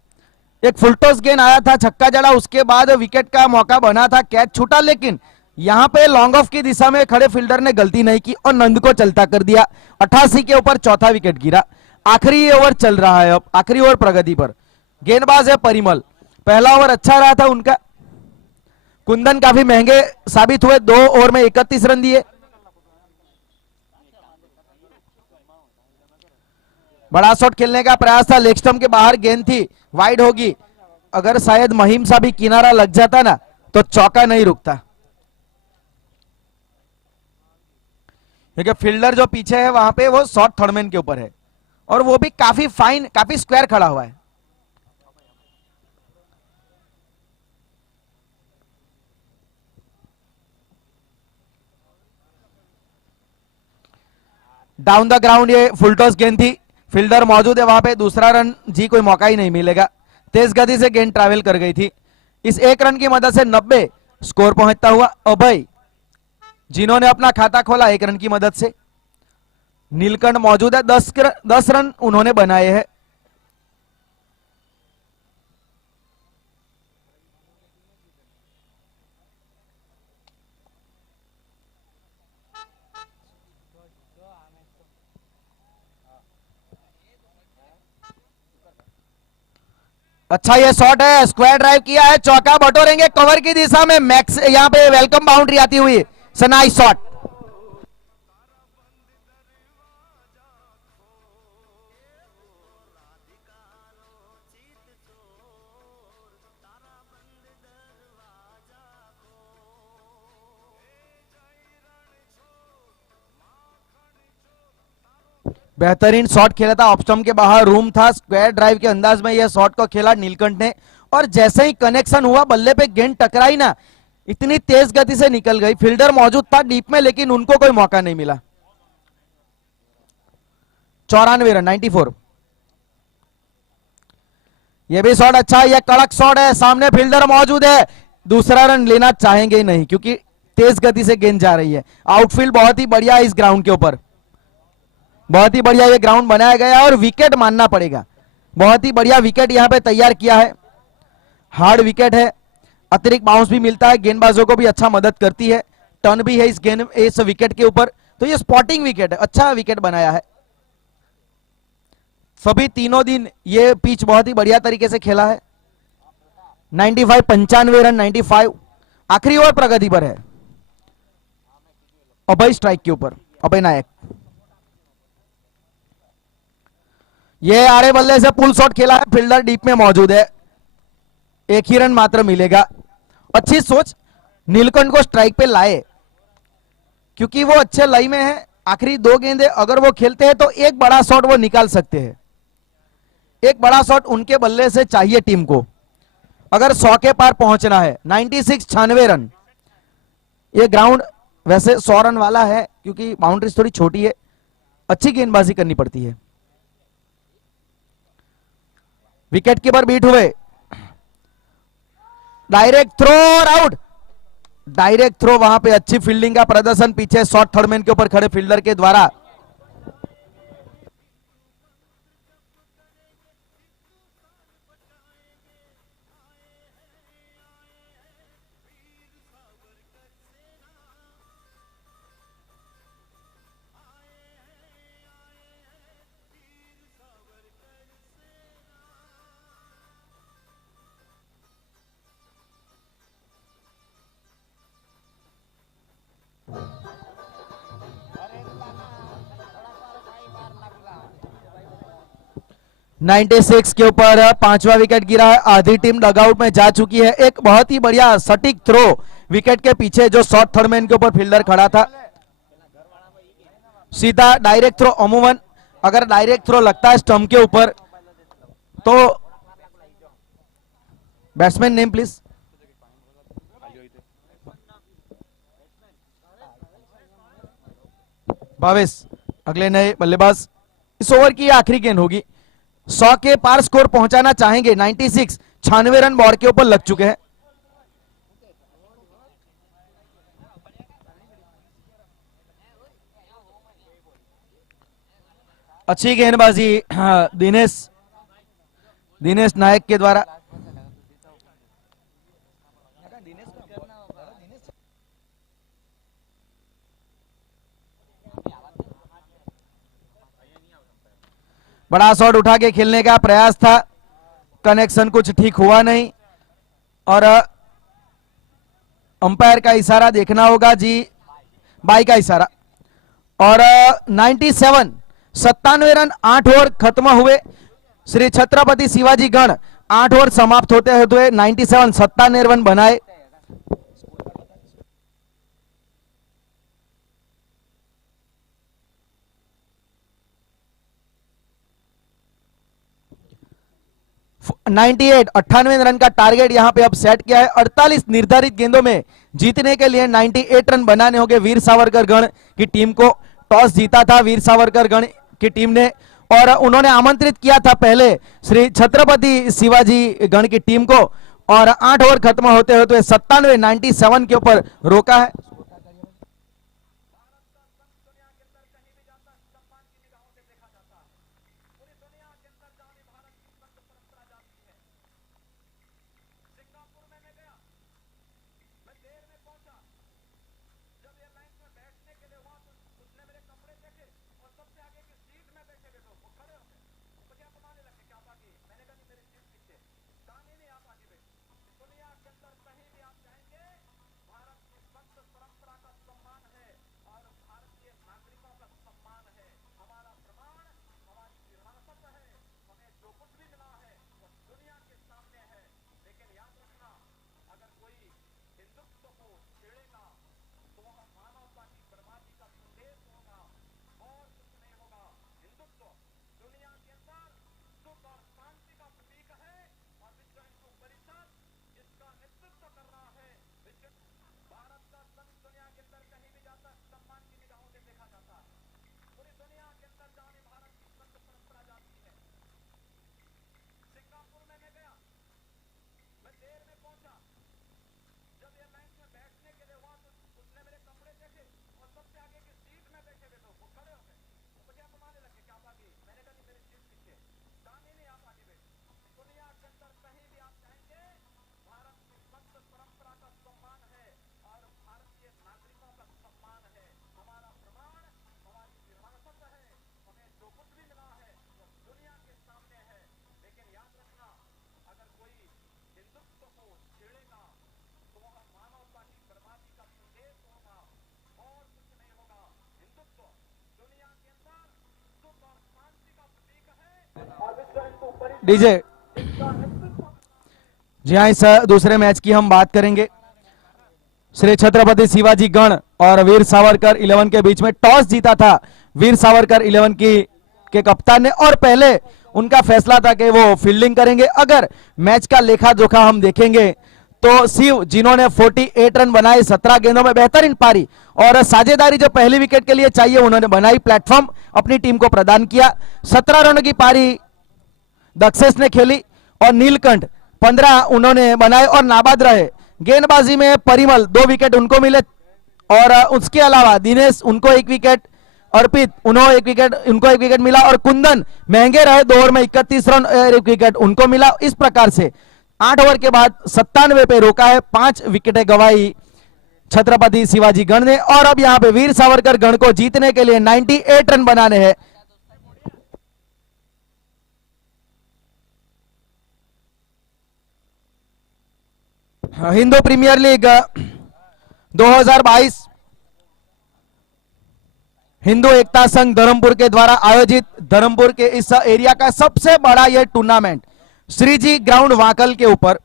एक फुल टॉस गेंद आया था, छक्का जड़ा, उसके बाद विकेट का मौका बना था, कैच छूटा, लेकिन यहां पे लॉन्ग ऑफ की दिशा में खड़े फील्डर ने गलती नहीं की और नंद को चलता कर दिया। 88 के ऊपर चौथा विकेट गिरा। आखिरी ओवर चल रहा है, अब आखिरी ओवर प्रगति पर। गेंदबाज है परिमल। पहला ओवर अच्छा रहा था उनका। कुंदन काफी महंगे साबित हुए, 2 ओवर में 31 रन दिए। बड़ा शॉट खेलने का प्रयास था, लेग स्टंप के बाहर गेंद थी, वाइड होगी। अगर शायद महिम सा भी किनारा लग जाता ना तो चौका नहीं रुकता, क्योंकि फील्डर जो पीछे है वहां पे वो शॉट थर्डमैन के ऊपर है और वो भी काफी फाइन, काफी स्क्वायर खड़ा हुआ है। डाउन द ग्राउंड ये फुल टॉस गेंद थी, फील्डर मौजूद है वहां पे, दूसरा रन जी कोई मौका ही नहीं मिलेगा। तेज गति से गेंद ट्रैवल कर गई थी। इस 1 रन की मदद से 90 स्कोर पहुंचता हुआ अभय, जिन्होंने अपना खाता खोला 1 रन की मदद से। नीलकंठ मौजूद है, 10 रन उन्होंने बनाए हैं। अच्छा ये शॉट है, स्क्वायर ड्राइव किया है, चौका बटोरेंगे कवर की दिशा में। मैक्स यहां पे वेलकम बाउंड्री आती हुई, सनाई शॉट। बेहतरीन शॉट खेला था, ऑफ स्टंप के बाहर रूम था, स्क्वायर ड्राइव के अंदाज में यह शॉट को खेला नीलकंठ ने, और जैसे ही कनेक्शन हुआ बल्ले पे गेंद टकराई ना, इतनी तेज गति से निकल गई। फील्डर मौजूद था डीप में, लेकिन उनको कोई मौका नहीं मिला। 94 रन, 94। ये भी शॉट अच्छा है, ये कड़क शॉट है, सामने फील्डर मौजूद है, दूसरा रन लेना चाहेंगे ही नहीं क्योंकि तेज गति से गेंद जा रही है। आउटफील्ड बहुत ही बढ़िया है इस ग्राउंड के ऊपर, बहुत ही बढ़िया ये ग्राउंड बनाया गया है और विकेट मानना पड़ेगा, बहुत ही बढ़िया विकेट यहां पे तैयार किया है। हार्ड विकेट है, अतिरिक्त बाउंस भी मिलता है, गेंदबाजों को भी अच्छा मदद करती है, टर्न भी है इस विकेट के ऊपर, तो ये स्पॉटिंग विकेट है, अच्छा विकेट बनाया है। सभी तीनों दिन ये पिच बहुत ही बढ़िया तरीके से खेला है। 95 95 रन 95, आखिरी ओवर प्रगति पर है, अभय स्ट्राइक के ऊपर, अभय नायक। ये आड़े बल्ले से पुल शॉट खेला है, फील्डर डीप में मौजूद है, एक ही रन मात्र मिलेगा। अच्छी सोच, नीलकंठ को स्ट्राइक पे लाए क्योंकि वो अच्छे लय में है, आखिरी दो गेंदें अगर वो खेलते हैं तो एक बड़ा शॉट वो निकाल सकते हैं, एक बड़ा शॉट उनके बल्ले से चाहिए टीम को अगर 100 के पार पहुंचना है। 96 96 रन, ये ग्राउंड वैसे 100 रन वाला है क्योंकि बाउंड्रीज थोड़ी छोटी है, अच्छी गेंदबाजी करनी पड़ती है। विकेट कीपर बीट हुए, डायरेक्ट थ्रो और आउट, डायरेक्ट थ्रो, वहां पे अच्छी फील्डिंग का प्रदर्शन पीछे शॉर्ट थर्डमैन के ऊपर खड़े फील्डर के द्वारा। नाइन्टी सिक्स के ऊपर पांचवा विकेट गिरा है, आधी टीम डगआउट में जा चुकी है। एक बहुत ही बढ़िया सटीक थ्रो विकेट के पीछे जो शॉर्ट थर्डमैन के ऊपर फील्डर खड़ा था, सीधा डायरेक्ट थ्रो। अमूमन अगर डायरेक्ट थ्रो लगता है स्टंप के ऊपर तो बैट्समैन नेम प्लीज। भावेश अगले नए बल्लेबाज, इस ओवर की आखिरी गेंद होगी, 100 के पार स्कोर पहुंचाना चाहेंगे। 96 96 रन बोर्ड के ऊपर लग चुके हैं। अच्छी गेंदबाजी दिनेश नायक के द्वारा। बड़ा शॉट उठा के खेलने का प्रयास था, कनेक्शन कुछ ठीक हुआ नहीं और अंपायर का इशारा देखना होगा जी, बाई का इशारा। और 97 97 रन 8 ओवर खत्म हुए। श्री छत्रपति शिवाजी गण 8 ओवर समाप्त होते हुए 97 97 रन बनाए। नाइन्टी एट 98 रन का टारगेट यहां पे अब सेट किया है। 48 निर्धारित गेंदों में जीतने के लिए 98 रन बनाने होंगे वीर सावरकर गण की टीम को। टॉस जीता था वीर सावरकर गण की टीम ने और उन्होंने आमंत्रित किया था पहले श्री छत्रपति शिवाजी गण की टीम को और 8 ओवर खत्म होते होते 97 के ऊपर रोका है। डीजे। जी हाँ, इस दूसरे मैच की हम बात करेंगे। श्री छत्रपति शिवाजी गण और वीर सावरकर 11 के बीच में टॉस जीता था वीर सावरकर 11 की के कप्तान ने, और पहले उनका फैसला था कि वो फील्डिंग करेंगे। अगर मैच का लेखा जोखा हम देखेंगे तो शिव, जिन्होंने 48 रन बनाए 17 गेंदों में बेहतरीन पारी, और साझेदारी जो पहली विकेट के लिए चाहिए उन्होंने बनाई, प्लेटफॉर्म अपनी टीम को प्रदान किया। 17 रनों की पारी दक्षेश ने खेली और नीलकंठ 15 उन्होंने बनाए और नाबाद रहे। गेंदबाजी में परिमल 2 विकेट उनको मिले, और उसके अलावा दिनेश, उनको 1 विकेट, अर्पित उनको 1 विकेट मिला, और कुंदन महंगे रहे 2 ओवर में 31 रन, 1 विकेट उनको मिला। इस प्रकार से 8 ओवर के बाद 97 पे रोका है, 5 विकेटें गंवाई छत्रपति शिवाजी गण ने, और अब यहां पे वीर सावरकर गण को जीतने के लिए 98 रन बनाने हैं। हिंदू प्रीमियर लीग 2022 हिंदू एकता संघ धर्मपुर के द्वारा आयोजित धर्मपुर के इस एरिया का सबसे बड़ा यह टूर्नामेंट श्रीजी ग्राउंड वाकल के ऊपर,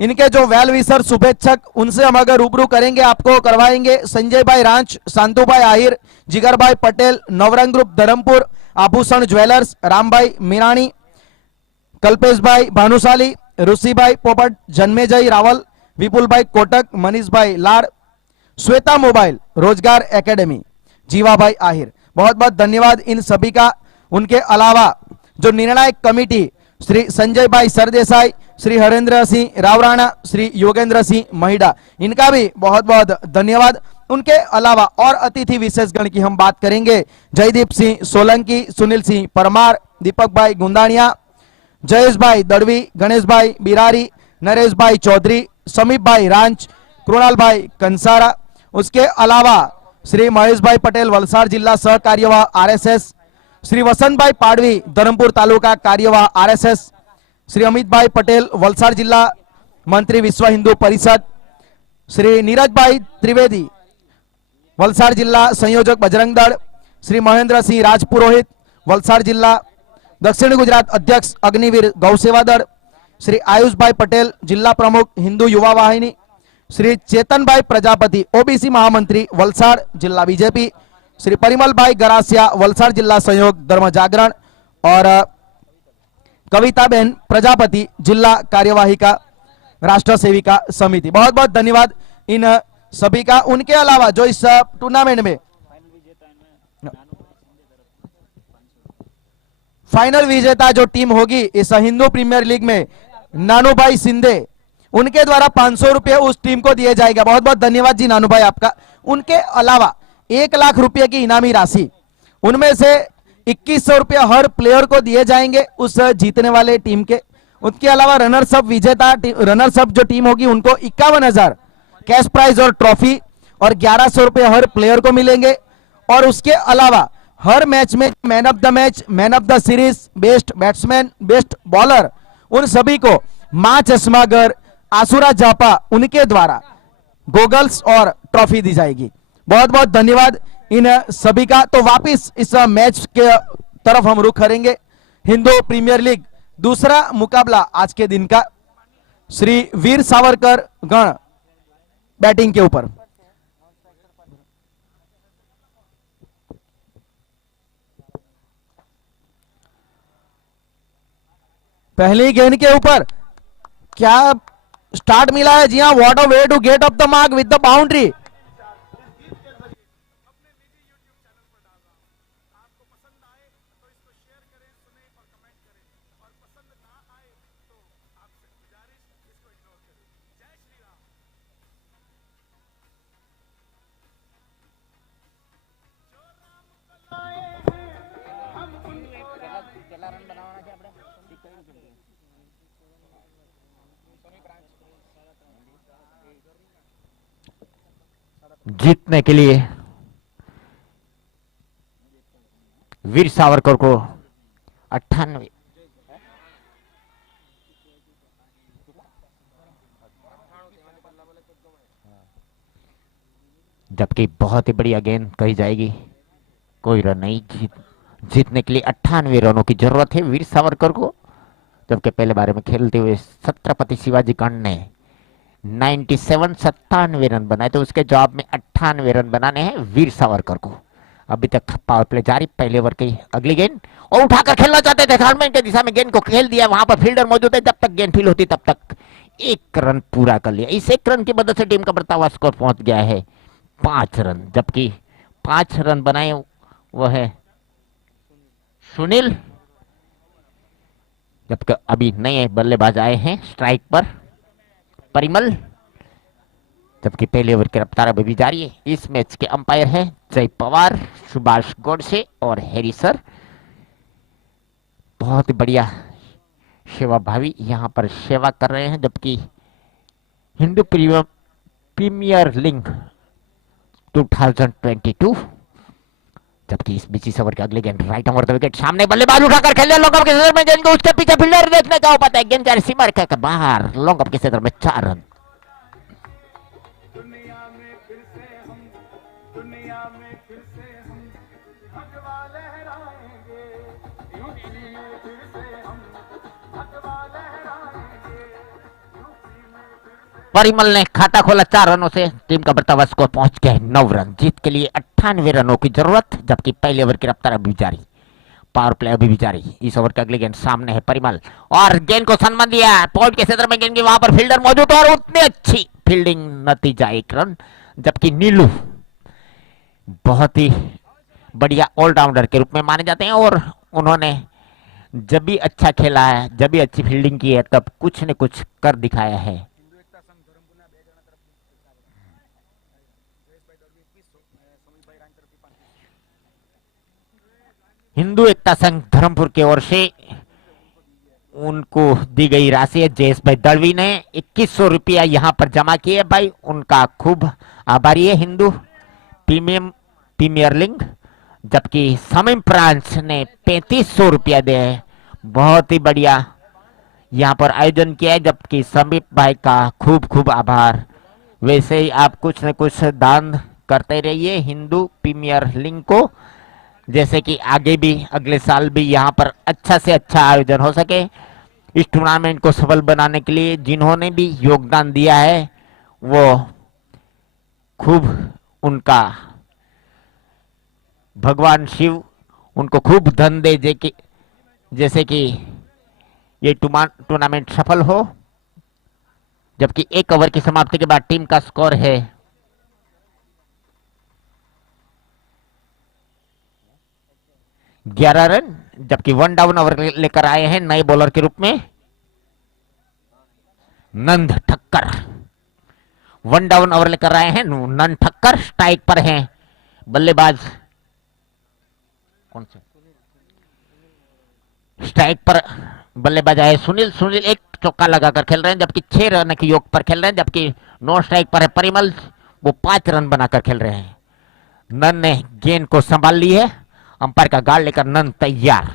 इनके जो वेल विशर शुभेच्छक, उनसे हम अगर रूबरू करेंगे, आपको करवाएंगे। संजय भाई रांच, शांतु भाई आहिर, जिगर भाई पटेल, नवरंग ग्रुप धर्मपुर, आभूषण ज्वेलर्स, राम भाई मीराणी, कल्पेश भाई भानुशाली, ऋषि भाई पोपट, जन्मेजय रावल, विपुल भाई कोटक, मनीष भाई लाड़, श्वेता मोबाइल, रोजगार एकेडमी, जीवा भाई आहिर। बहुत बहुत धन्यवाद इन सभी का। उनके अलावा जो निर्णायक कमेटी, श्री संजय भाई सरदेसाई, श्री हरेंद्र सिंह रावराणा, श्री योगेंद्र सिंह महिडा, इनका भी बहुत बहुत धन्यवाद। उनके अलावा और अतिथि विशेषगण की हम बात करेंगे। जयदीप सिंह सोलंकी, सुनील सिंह परमार, दीपक भाई गुंदानिया, जयेश भाई दड़वी, गणेश भाई बिरारी, नरेश भाई चौधरी, समीप भाई रांच, कृणाल भाई कंसारा। उसके अलावा श्री महेश भाई पटेल, वलसाड जिला सह कार्यवाह आरएसएस, श्री वसंत भाई पाडवी, धर्मपुर तालुका कार्यवाह आरएसएस, श्री अमित भाई पटेल, वलसाड जिला मंत्री विश्व हिंदू परिषद, श्री नीरज भाई त्रिवेदी, वलसाड जिला संयोजक बजरंग दल, श्री महेंद्र सिंह राजपुरोहित, वलसाड जिला दक्षिण गुजरात अध्यक्ष अग्निवीर गौसेवा दल, श्री आयुष भाई पटेल, जिला प्रमुख हिंदू युवा वाहिनी, श्री चेतन भाई प्रजापति, ओबीसी महामंत्री वलसाड जिला बीजेपी, श्री परिमल भाई गरासिया, वलसाड जिला सहयोग धर्म जागरण, और कविता बहन प्रजापति, जिला कार्यवाहिका राष्ट्र सेविका समिति। बहुत बहुत धन्यवाद इन सभी का। उनके अलावा जो इस टूर्नामेंट में फाइनल विजेता जो टीम होगी इस हिंदू प्रीमियर लीग में, नानू भाई सिंधे, उनके द्वारा 500 रुपए उस टीम को दिए जाएगा। बहुत बहुत धन्यवाद जी नानू भाई आपका। उनके अलावा 1 लाख रुपए की इनामी राशि, उनमें से 2100 रुपए हर प्लेयर को दिए जाएंगे उस जीतने वाले टीम के। उसके अलावा रनर्स अप विजेता, रनर्स अप जो टीम होगी उनको 51,000 कैश प्राइज और ट्रॉफी, और 1100 रुपए हर प्लेयर को मिलेंगे। और उसके अलावा हर मैच में man of the match, man of the series, best batsman, best bowler, उन सभी को मां चश्मागर, आसुरा जापा, उनके द्वारा गोगल्स और ट्रॉफी दी जाएगी। बहुत बहुत धन्यवाद इन सभी का। तो वापिस इस मैच के तरफ हम रुख करेंगे। हिंदू प्रीमियर लीग दूसरा मुकाबला आज के दिन का, श्री वीर सावरकर गण बैटिंग के ऊपर। पहली गेंद के ऊपर क्या स्टार्ट मिला है? जी हां, what a way to get off the mark with the boundary. जीतने के लिए वीर सावरकर को 98, जबकि बहुत ही बढ़िया गेंद कही जाएगी, कोई रन नहीं। जीतने के लिए 98 रनों की जरूरत है वीर सावरकर को। जबकि पहले बारे में खेलते हुए छत्रपति शिवाजी गण ने 97 रन बनाए, तो उसके जवाब में 98 रन बनाने हैं वीर सावरकर को। अभी तक पावर प्ले जारी, पहले ओवर की अगली गेंद और उठाकर खेलना चाहते थे, थर्डमैन के दिशा में गेंद को खेल दिया, वहां पर फील्डर मौजूद है, जब तक गेंद फील होती तब तक 1 रन पूरा कर लिया। इस 1 रन की मदद से टीम का बढ़ता हुआ स्कोर पहुंच गया है 5 रन, जबकि 5 रन बनाए वो है सुनील, जबकि अभी नए बल्लेबाज आए हैं स्ट्राइक पर परिमल, जबकि पहले ओवर की रफ्तार अभी भी जारी है। इस मैच के अंपायर हैं जय पवार, सुभाष गोडसे और हैरी सर। बहुत ही बढ़िया सेवा भावी यहाँ पर सेवा कर रहे हैं, जबकि हिंदू प्रीमियर लीग 2022, जबकि इस बीच इस ओवर के अगले गेंद राइट ओवर द विकेट, सामने बल्लेबाज उठाकर खेल लॉन्ग ऑफ के क्षेत्र में गेंद को उसके पीछे फील्डर देखने का पता है, गेंद जा रही सीमा रेखा के बाहर, लॉन्ग ऑफ के क्षेत्र में 4 रन। परिमल ने खाता खोला 4 रनों से, टीम का बढ़ता हुआ स्कोर पहुंच गया 9 रन। जीत के लिए 98 रनों की जरूरत, जबकि पहले ओवर की रफ्तार अभी जारी, पावर प्ले अभी भी जारी। इस ओवर के अगले गेंद सामने है परिमल और गेंद को सम्मान दिया, पॉइंट के क्षेत्र में गेंद की वहां पर फील्डर मौजूद और उतनी अच्छी फील्डिंग, नतीजा 1 रन। जबकि नीलू बहुत ही बढ़िया ऑलराउंडर के रूप में माने जाते हैं और उन्होंने जब भी अच्छा खेला है, जब भी अच्छी फील्डिंग की है, तब कुछ न कुछ कर दिखाया है। हिंदू एकता संघ धर्मपुर की ओर से उनको दी गई राशि है, जयेश भाई दलवी ने 2100 रुपया यहाँ पर जमा किए भाई, उनका खूब आभारी है हिंदू प्रीमियर लीग। जबकि समीम फ्रांस ने 3500 रुपया दिए हैं, बहुत ही बढ़िया यहाँ पर आयोजन किया है, जबकि समीम भाई का खूब खूब आभार। वैसे ही आप कुछ न कुछ दान करते रहिए हिंदू प्रीमियर लीग को, जैसे कि आगे भी अगले साल भी यहाँ पर अच्छा से अच्छा आयोजन हो सके। इस टूर्नामेंट को सफल बनाने के लिए जिन्होंने भी योगदान दिया है वो खूब, उनका भगवान शिव उनको खूब धन दे, जैसे कि ये टूर्नामेंट सफल हो। जबकि 1 ओवर की समाप्ति के बाद टीम का स्कोर है 11 रन, जबकि 1 डाउन ओवर लेकर आए हैं नए बॉलर के रूप में नंद ठक्कर। 1 डाउन ओवर लेकर आए हैं नंद ठक्कर, स्ट्राइक पर हैं बल्लेबाज, कौन से स्ट्राइक पर बल्लेबाज आए सुनील। सुनील एक चौका लगाकर खेल रहे हैं, जबकि 6 रन के योग पर खेल रहे हैं। जबकि नो स्ट्राइक पर है परिमल, वो 5 रन बनाकर खेल रहे हैं। नंद ने गेंद को संभाल ली है, अंपायर का गार्ड लेकर नंद तैयार।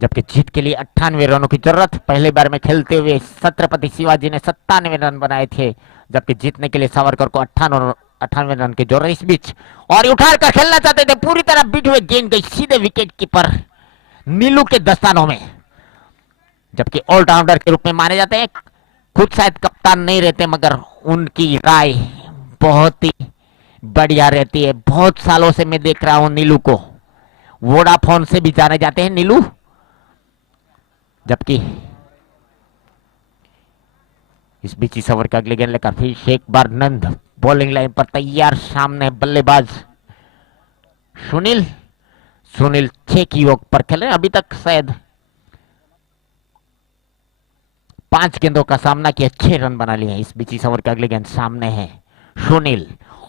जबकि जीत के लिए 98 रनों की जरूरत, पहले बार में खेलते हुए छत्रपति शिवाजी ने 97 रन बनाए थे, जबकि जीतने के लिए सावरकर को 98 रन की जरूरत। इस बीच और उठाकर कर खेलना चाहते थे, पूरी तरह बीट हुए गेंद गई सीधे विकेट कीपर नीलू के दस्तानों में, जबकि ऑलराउंडर के रूप में माने जाते हैं। खुद शायद कप्तान नहीं रहते, मगर उनकी राय बहुत ही बढ़िया रहती है। बहुत सालों से मैं देख रहा हूं नीलू को, वोडाफोन से भी जाने जाते हैं नीलू। जबकि इस बीच इस ओवर के अगले गेंद लेकर फिर एक बार नंद बॉलिंग लाइन पर तैयार, सामने बल्लेबाज सुनील। सुनील 6 की योग पर खेल रहे हैं, अभी तक शायद 5 गेंदों का सामना किया, 6 रन बना लिए हैं। इस बीच इस ओवर के अगले गेंद सामने है सुनील,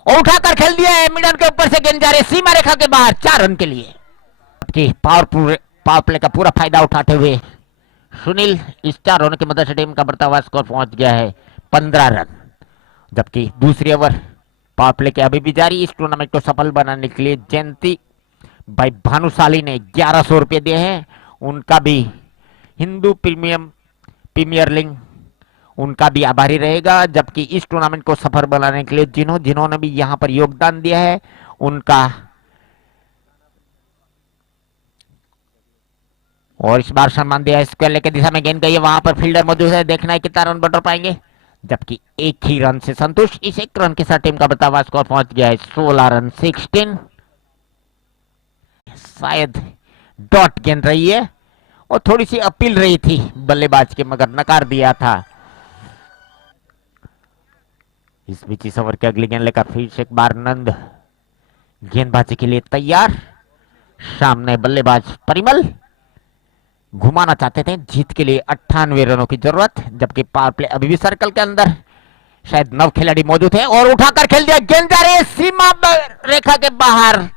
उठाकर खेल दिया है, मिडन के ऊपर से गेंद जा रही है सीमा रेखा के बाहर, 4 रन के लिए। पावर प्ले का पूरा फायदा उठाते हुए सुनील इस 4 रनों की मदद से टीम का बढ़ता हुआ स्कोर पहुंच गया है 15 रन। जबकि दूसरी ओवर पावर प्ले के अभी भी जारी। इस टूर्नामेंट को सफल बनाने के लिए जयंती भाई भानुशाली ने 1100 रुपये दिए हैं, उनका भी हिंदू प्रीमियर लीग उनका भी आभारी रहेगा। जबकि इस टूर्नामेंट को सफल बनाने के लिए जिन्होंने भी यहाँ पर योगदान दिया है उनका और इस बार सम्मान दिया स्क्वायर लेके दिशा में गेंद गई है, वहां पर फील्डर मौजूद है, देखना है कितना रन बटोर पाएंगे, जबकि एक ही रन से संतुष्ट। इस एक रन के साथ टीम का बतावा स्कोर पहुंच गया है 16 रन 16। शायद डॉट गेंद रही है और थोड़ी सी अपील रही थी बल्लेबाज के, मगर नकार दिया था। इस बीच इस ओवर के अगली गेंद लेकर फिर से एक बार नंद गेंदबाजी के लिए तैयार। सामने बल्लेबाज परिमल घुमाना चाहते थे, जीत के लिए 98 रनों की जरूरत, जबकि पावर प्ले अभी भी सर्कल के अंदर। शायद 9 खिलाड़ी मौजूद है और उठाकर खेल दिया, गेंद जा रही है सीमा रेखा के बाहर,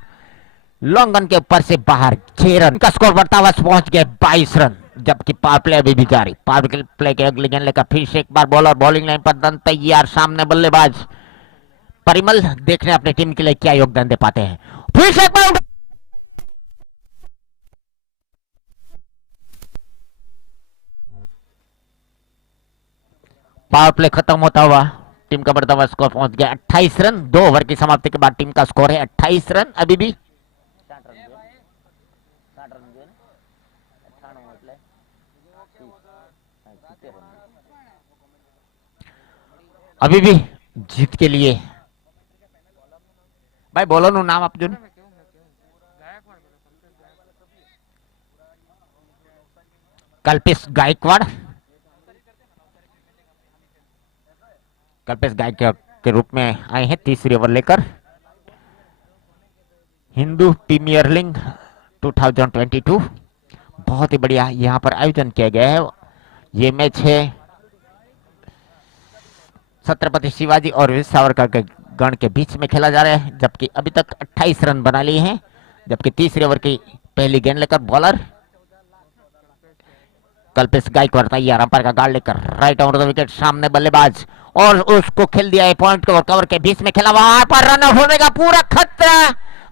लॉन्ग रन के ऊपर से बाहर। 6 रन का स्कोर बढ़ता हुआ पहुंच गए 22 रन, जबकि पावर प्ले अभी भी जारी। पावर प्ले के अगली गेंद लेकर फिर से एक बार बॉलर बॉलिंग लाइन पर दन तैयार। सामने बल्लेबाज परिमल, देखने अपनी टीम के लिए क्या योगदान दे पाते हैं। फिर से एक बार पावर प्ले खत्म होता हुआ टीम का बढ़ता हुआ स्कोर पहुंच गया 28 रन। 2 ओवर की समाप्ति के बाद टीम का स्कोर है 28 रन। अभी भी जीत के लिए भाई बोलो नु नाम आप जो कल्पेश गायकवाड़। कल्पेश गायकवाड़ के रूप में आए हैं तीसरी ओवर लेकर। हिंदू प्रीमियर लीग 2022 बहुत ही बढ़िया यहां पर आयोजन किया गया है। ये मैच है छत्रपति शिवाजी और वीर सावरकर के गण के बीच में खेला जा रहा है, जबकि अभी तक 28 रन बना लिए हैं। जबकि तीसरे ओवर की पहली गेंद लेकर बॉलर कल्पेश गायकवाड़ तैयार, अंपायर का गार्ड लेकर राइट ऑन द विकेट। सामने बल्लेबाज और उसको खेल दिया है पॉइंट कवर के बीच में खेला, वहां पर रन आउट होने का पूरा खतरा।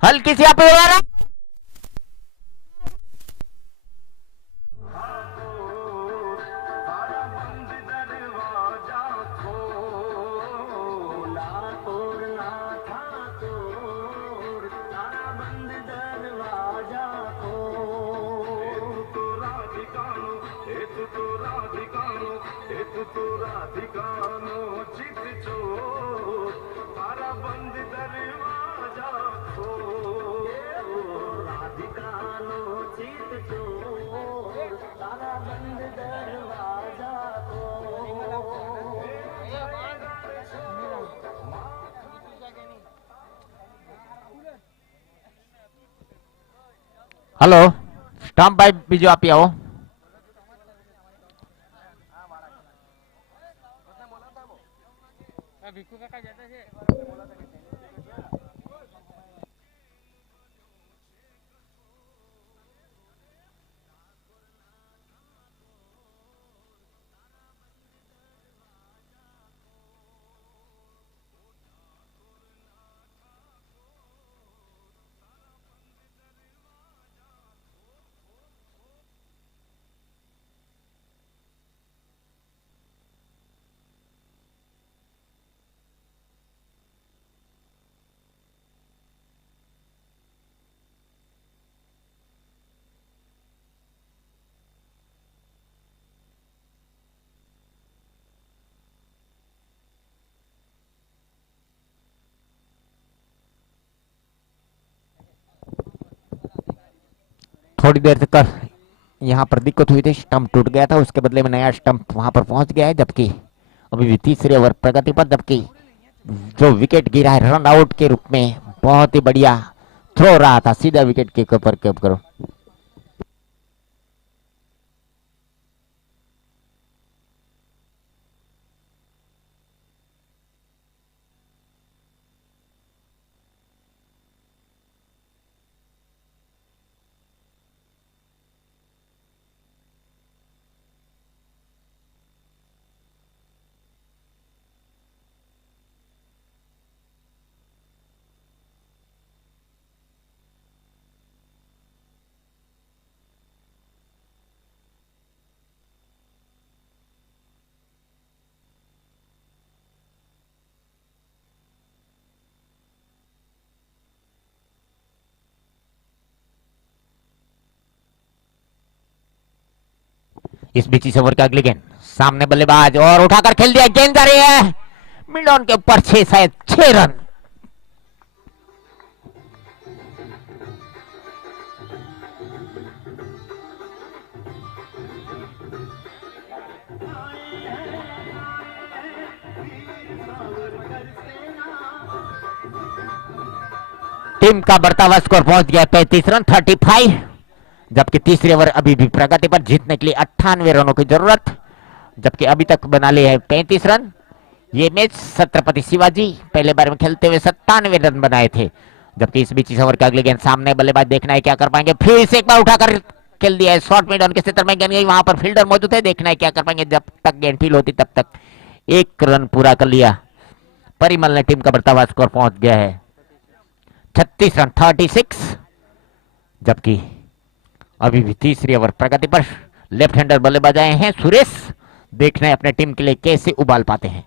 हल्की सी अपील हेलो स्टंप भाई बीजू आप आओ। थोड़ी देर तक यहाँ पर दिक्कत हुई थी, स्टंप टूट गया था, उसके बदले में नया स्टंप वहां पर पहुंच गया है। जबकि अभी भी तीसरे ओवर प्रगति पर, जबकि जो विकेट गिरा है रन आउट के रूप में, बहुत ही बढ़िया थ्रो रहा था, सीधा विकेट के ऊपर करो। इस बीच इस ओवर का अगली गेंद, सामने बल्लेबाज और उठाकर खेल दिया, गेंद जा रही है मिड ऑन के ऊपर, 6 शायद 6 रन। टीम का बढ़ता हुआ स्कोर पहुंच गया 35 रन 35, जबकि तीसरे ओवर अभी भी प्रगति पर, जीतने के लिए 98 रनों की जरूरत, जबकि अभी तक बना लिए हैं 35 रन। ये मैच छत्रपति शिवाजी पहले बार में खेलते हुए 97 रन बनाए थे, जबकि इस बीच इस ओवर का अगले गेंद, सामने बल्लेबाज देखना है क्या कर पाएंगे, फिर से एक बार उठाकर खेल दिया है, शॉर्ट मिड ऑन के क्षेत्र में गेंद गई, वहां पर फील्डर मौजूद है, देखना है क्या कर पाएंगे, जब तक गेंद फील होती तब तक 1 रन पूरा कर लिया। परिमल ने टीम का बढ़ता हुआ स्कोर पहुंच गया है 36 रन 36, जबकि अभी भी तीसरी ओवर प्रगति पर, लेफ्ट हैंडर बल्लेबाज आए हैं सुरेश, देखना है अपने टीम के लिए कैसे उबाल पाते हैं।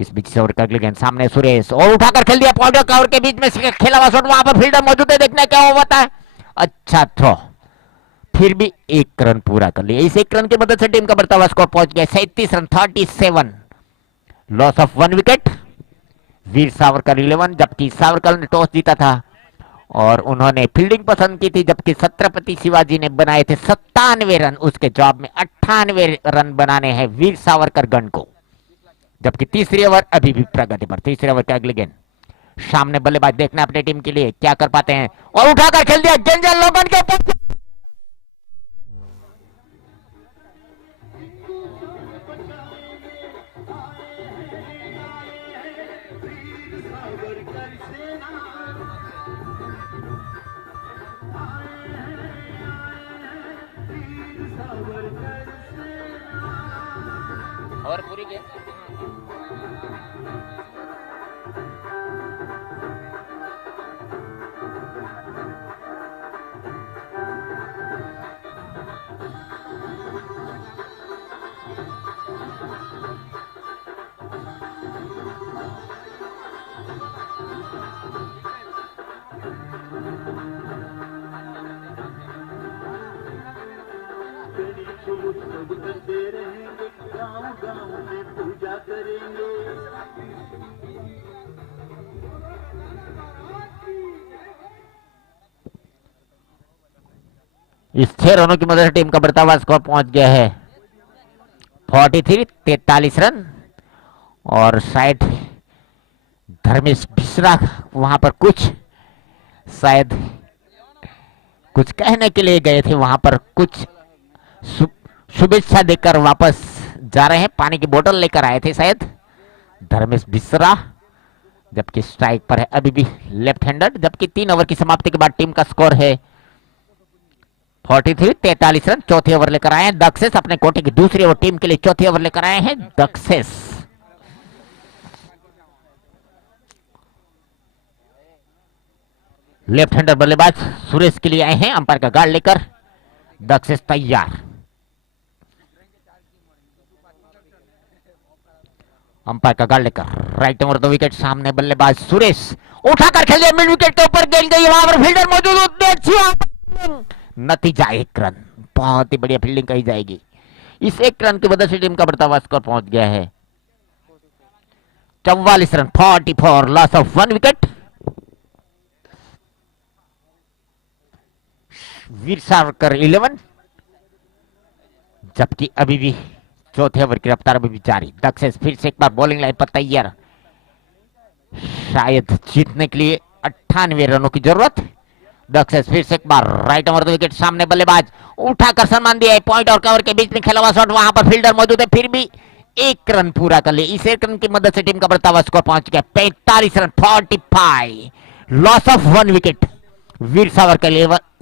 इस बीच से ओवर का अगले गेंद, सामने सुरेश और उठाकर खेल दिया, पॉइंट कवर के बीच में खेला हुआ शॉट, वहां पर फील्डर मौजूद है, देखना है क्या होता है, अच्छा थ्रो, फिर भी 1 रन पूरा कर लिया। इस 1 रन की मदद से टीम का बढ़ता हुआ स्कोर पहुंच गया 37 run 37, loss of 1 wicket. Veer Savarkar 11, जबकि सावरकर ने टॉस जीता था और उन्होंने फील्डिंग पसंद की थी, जबकि छत्रपति शिवाजी ने बनाए थे 97 रन, उसके जवाब में 98 रन बनाने हैं वीर सावरकर गण को, जबकि तीसरी ओवर अभी भी प्रगति पर। तीसरे ओवर के अगले गेंद, सामने बल्लेबाज देखना अपने टीम के लिए क्या कर पाते हैं, और उठाकर खेल दिया, गेंद लोगन के ऊपर, और पूरी गेंद इस 6 रनों की मदद से टीम का बढ़ता हुआ स्कोर पहुंच गया है 43 रन, और शायद धर्मेश बिश्रा वहां पर शायद कुछ कहने के लिए गए थे, वहां पर कुछ शुभेच्छा देकर वापस जा रहे हैं, पानी की बोतल लेकर आए थे शायद धर्मेश बिश्रा, जबकि स्ट्राइक पर है अभी भी लेफ्ट हैंडर, जबकि 3 ओवर की समाप्ति के बाद टीम का स्कोर है 43 रन। चौथे ओवर लेकर आए हैं दक्षेश, अपने कोटे की दूसरी ओवर टीम के लिए चौथे ओवर लेकर आए हैं दक्षेश। लेफ्ट हैंडर बल्लेबाज सुरेश के लिए आए हैं, अंपायर का गार्ड लेकर दक्षेश तैयार। अंपायर का गार्ड लेकर राइट ओवर 2 विकेट, सामने बल्लेबाज सुरेश उठाकर खेल दिया, मिड विकेट के ऊपर गेंद गई, वहां पर फील्डर मौजूद, नतीजा 1 रन, बहुत ही बढ़िया फील्डिंग कही जाएगी। इस 1 रन की वजह से टीम का बढ़ता हुआ स्कोर पहुंच गया है 44 run 44, loss of 1 wicket. Veer Savarkar 11, जबकि अभी भी चौथे ओवर की रफ्तार अभी भी जारी। दक्षेश फिर से एक बार बॉलिंग लाइन पर तैयार, शायद जीतने के लिए 98 रनों की जरूरत। दक्षेश फिर से एक बार राइट ओवर 2 विकेट, सामने बल्लेबाज उठाकर सम्मान दिया है, पॉइंट और कवर के बीच में खेला हुआ शॉट, वहां पर फील्डर मौजूद है, फिर भी 1 रन पूरा कर लिए। इस 1 रन की मदद से टीम का बढ़ता हुआ स्कोर पहुंच गया 45 run 45, loss of 1 wicket. Veer Savarkar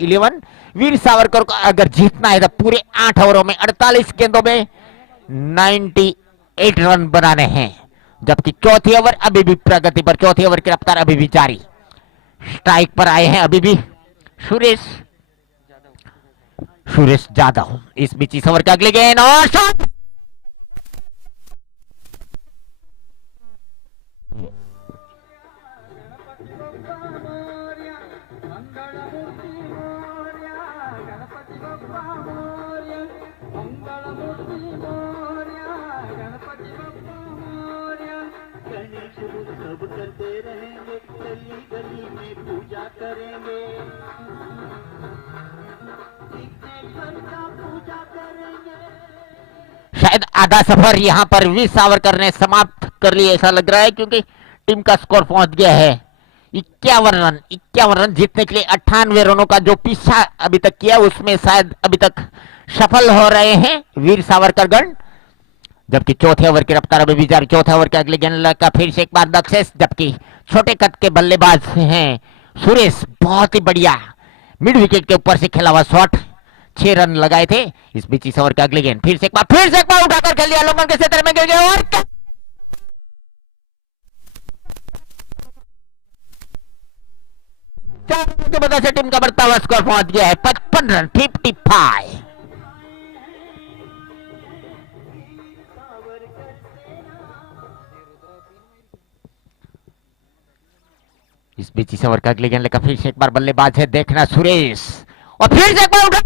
11, Veer Savarkar को अगर जीतना है तो पूरे 8 ओवरों में 48 गेंदों में 98 रन बनाने हैं, जबकि चौथी ओवर अभी भी प्रगति पर, चौथी ओवर की रफ्तार अभी भी जारी। स्ट्राइक पर आए हैं अभी भी सुरेश जाधव। इस बीच इस ओवर का अगले गेंद और शॉट, शायद आधा सफर यहां पर वीर सावरकर ने समाप्त कर लिया ऐसा लग रहा है, क्योंकि टीम का स्कोर पहुंच गया है 51 रन जीतने के लिए 98 रनों का जो पीछा अभी तक किया उसमें शायद अभी तक सफल हो रहे हैं वीर सावरकर गण। जबकि चौथे ओवर की रफ्तार अभी भी जारी, चौथे ओवर के अगले गेंद का फिर से एक बार दक्षेश, जबकि छोटे कद के बल्लेबाज हैं सुरेश, बहुत ही बढ़िया मिड विकेट के ऊपर से खेला हुआ शॉट, 6 रन लगाए थे। इस बीच इस ओवर के अगले गेंद फिर से एक बार उठाकर खेल दिया, लोगों के क्षेत्र में गिर गया और की वजह से टीम का बढ़ता हुआ स्कोर पहुंच गया है 55 रन 55। इस बीच इस ओवर का अगले गेंद लेकर फिर से एक बार बल्लेबाज है, देखना सुरेश और फिर से एक बार उठा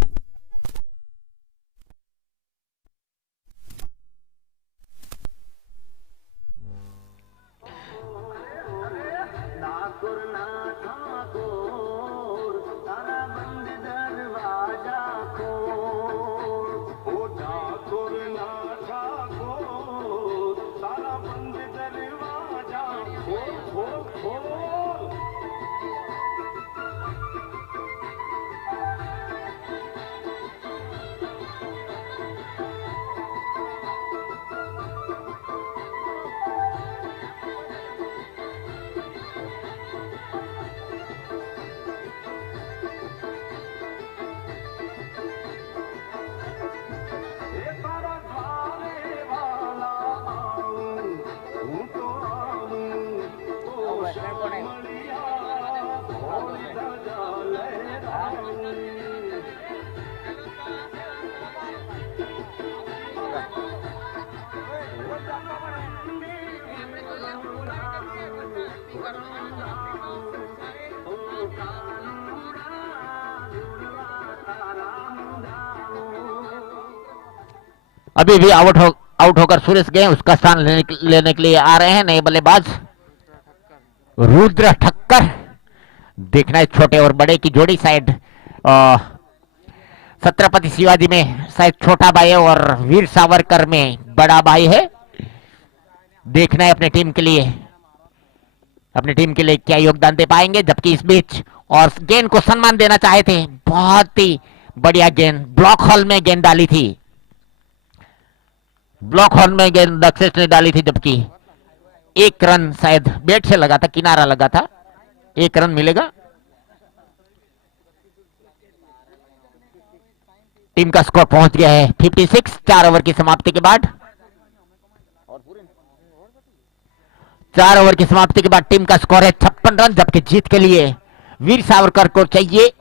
अभी भी आउट होकर सुरेश गए, उसका स्थान लेने के लिए आ रहे हैं नए बल्लेबाज रुद्र ठक्कर। देखना है छोटे और बड़े की जोड़ी, शायद छत्रपति शिवाजी में शायद छोटा भाई है और वीर सावरकर में बड़ा भाई है। देखना है अपने टीम के लिए क्या योगदान दे पाएंगे। जबकि इस बीच और गेंद को सम्मान देना चाहे थे, बहुत ही बढ़िया गेंद ब्लॉक हॉल में गेंद डाली थी, ब्लॉक हॉल में गेंद दक्षेश ने डाली थी, जबकि 1 रन शायद बैट से लगा था, किनारा लगा था, 1 रन मिलेगा। टीम का स्कोर पहुंच गया है 56 4 ओवर की समाप्ति के बाद। 4 ओवर की समाप्ति के बाद टीम का स्कोर है 56 रन, जबकि जीत के लिए वीर सावरकर को चाहिए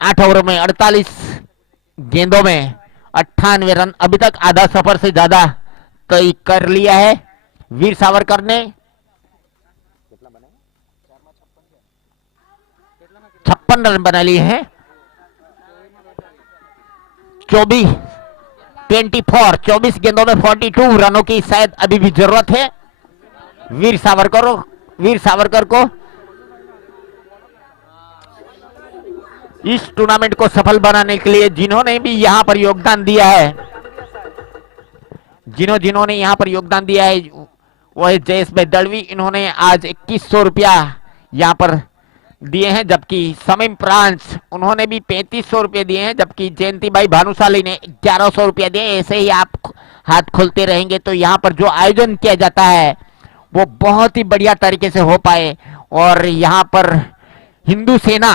8 ओवरों में 48 गेंदों में 98 रन। अभी तक आधा सफर से ज्यादा तय कर लिया है वीर सावरकर ने। 56 रन बना लिए हैं। 24 गेंदों में 42 रनों की शायद अभी भी जरूरत है वीर सावरकर को इस टूर्नामेंट को सफल बनाने के लिए। जिन्होंने भी यहां पर योगदान दिया है, जिन्होंने यहां पर योगदान दिया है वो है जयेश भाई दड़वी, इन्होंने आज 2100 रुपया यहां पर दिए हैं। जबकि समीम प्रांस उन्होंने भी 3500 रुपये दिए हैं। जबकि जयंती भाई भानुशाली ने 1100 रुपया दिए। ऐसे ही आप हाथ खोलते रहेंगे तो यहाँ पर जो आयोजन किया जाता है वो बहुत ही बढ़िया तरीके से हो पाए। और यहाँ पर हिंदू सेना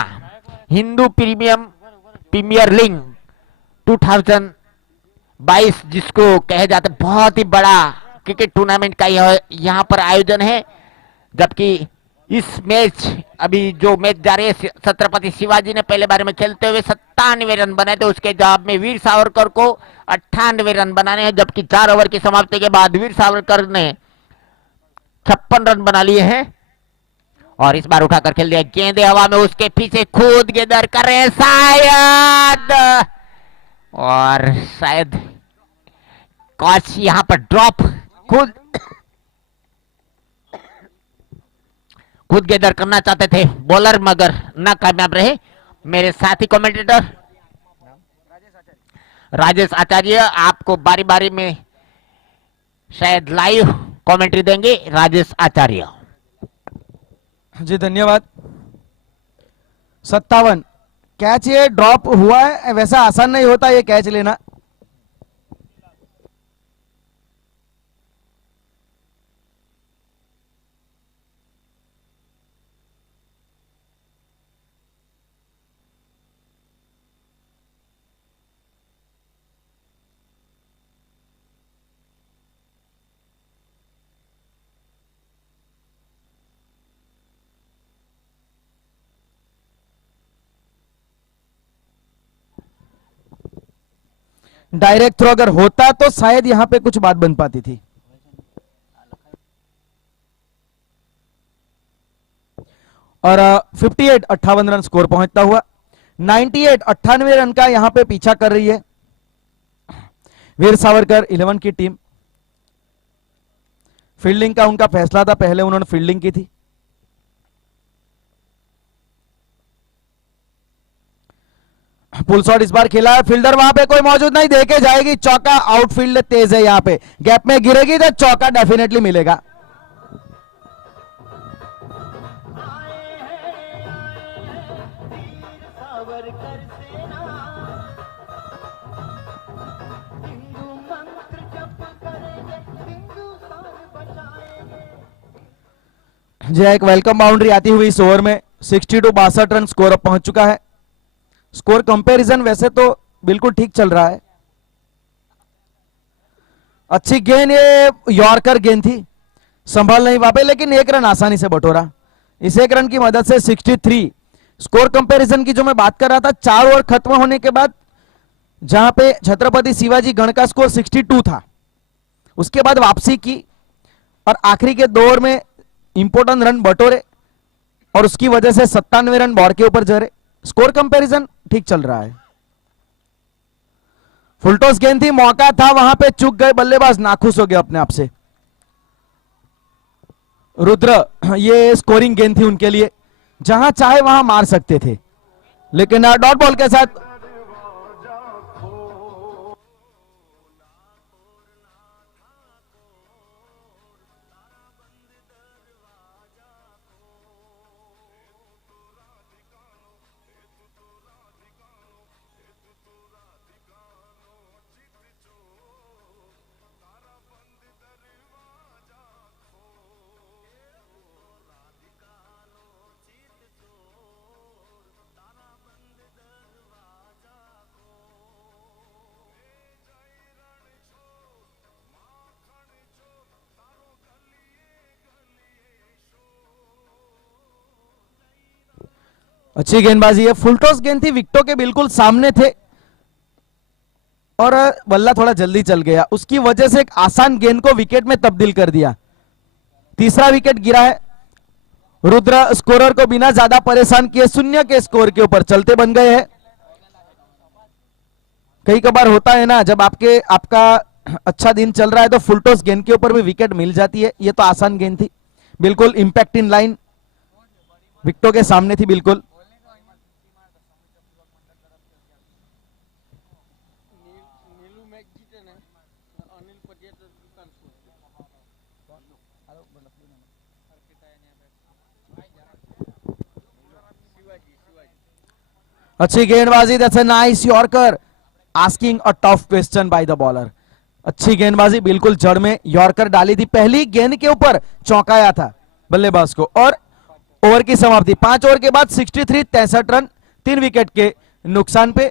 हिंदू प्रीमियर लीग 2022 जिसको कहे जाता है, बहुत ही बड़ा क्रिकेट टूर्नामेंट का यहाँ पर आयोजन है। जबकि इस मैच अभी जो मैच जा रहे हैं, छत्रपति शिवाजी ने पहले बारे में खेलते हुए 97 रन बनाए थे, उसके जवाब में वीर सावरकर को 98 रन बनाने हैं। जबकि 4 ओवर की समाप्ति के बाद वीर सावरकर ने 56 रन बना लिए हैं और इस बार उठाकर खेल दिया। गेंदे हवा में, उसके पीछे खुद गेंदर कर रहे हैं शायद, और शायद कॉच यहां पर ड्रॉप खुद खुद गैदर करना चाहते थे बॉलर मगर नाकामयाब रहे। मेरे साथी कमेंटेटर राजेश आचार्य आपको बारी बारी में शायद लाइव कमेंट्री देंगे। राजेश आचार्य जी धन्यवाद। 57 कैच ये ड्रॉप हुआ है, वैसा आसान नहीं होता ये कैच लेना। डायरेक्ट थ्रो अगर होता तो शायद यहां पे कुछ बात बन पाती थी। और 58 58 रन स्कोर पहुंचता हुआ। 98 98 रन का यहां पे पीछा कर रही है वीर सावरकर 11 की टीम। फील्डिंग का उनका फैसला था, पहले उन्होंने फील्डिंग की थी। पुल शॉट इस बार खेला है, फील्डर वहां पे कोई मौजूद नहीं, देके जाएगी चौका। आउटफील्ड तेज है, यहां पे गैप में गिरेगी तो चौका डेफिनेटली मिलेगा। जी एक वेलकम बाउंड्री आती हुई इस ओवर में 62 62 रन स्कोर अप पहुंच चुका है। स्कोर कंपैरिजन वैसे तो बिल्कुल ठीक चल रहा है। अच्छी गेंद, ये यॉर्कर गेंद थी, संभाल नहीं पाए, लेकिन एक रन आसानी से बटोरा। इस एक रन की मदद से 63 स्कोर कंपैरिजन की जो मैं बात कर रहा था, 4 ओवर खत्म होने के बाद जहां पे छत्रपति शिवाजी गढ़ का स्कोर 62 था, उसके बाद वापसी की और आखिरी के 2 ओवर में इंपॉर्टेंट रन बटोरे और उसकी वजह से 97 रन बोर्ड के ऊपर जरे। स्कोर कंपैरिजन ठीक चल रहा है। फुलटॉस गेंद थी, मौका था, वहां पे चूक गए बल्लेबाज, नाखुश हो गए अपने आप से। रुद्र, ये स्कोरिंग गेंद थी उनके लिए, जहां चाहे वहां मार सकते थे, लेकिन डॉट बॉल के साथ अच्छी गेंदबाजी है। फुलटॉस गेंद थी, विकेटों के बिल्कुल सामने थे और बल्ला थोड़ा जल्दी चल गया, उसकी वजह से एक आसान गेंद को विकेट में तब्दील कर दिया। तीसरा विकेट गिरा है। रुद्र स्कोरर को बिना ज्यादा परेशान किए 0 के स्कोर के ऊपर चलते बन गए हैं। कई कबार होता है ना, जब आपका अच्छा दिन चल रहा है तो फुलटॉस गेंद के ऊपर भी विकेट मिल जाती है। ये तो आसान गेंद थी, बिल्कुल इंपैक्ट इन लाइन, विकेटों के सामने थी बिल्कुल। अच्छी गेंदबाजी, that's a nice yorker, asking a tough question by the bowler. अच्छी गेंदबाजी, बिल्कुल जड़ में यॉर्कर डाली थी, पहली गेंद के ऊपर चौंकाया था बल्लेबाज को। और ओवर की समाप्ति 5 ओवर के बाद 63 63 रन 3 विकेट के नुकसान पे।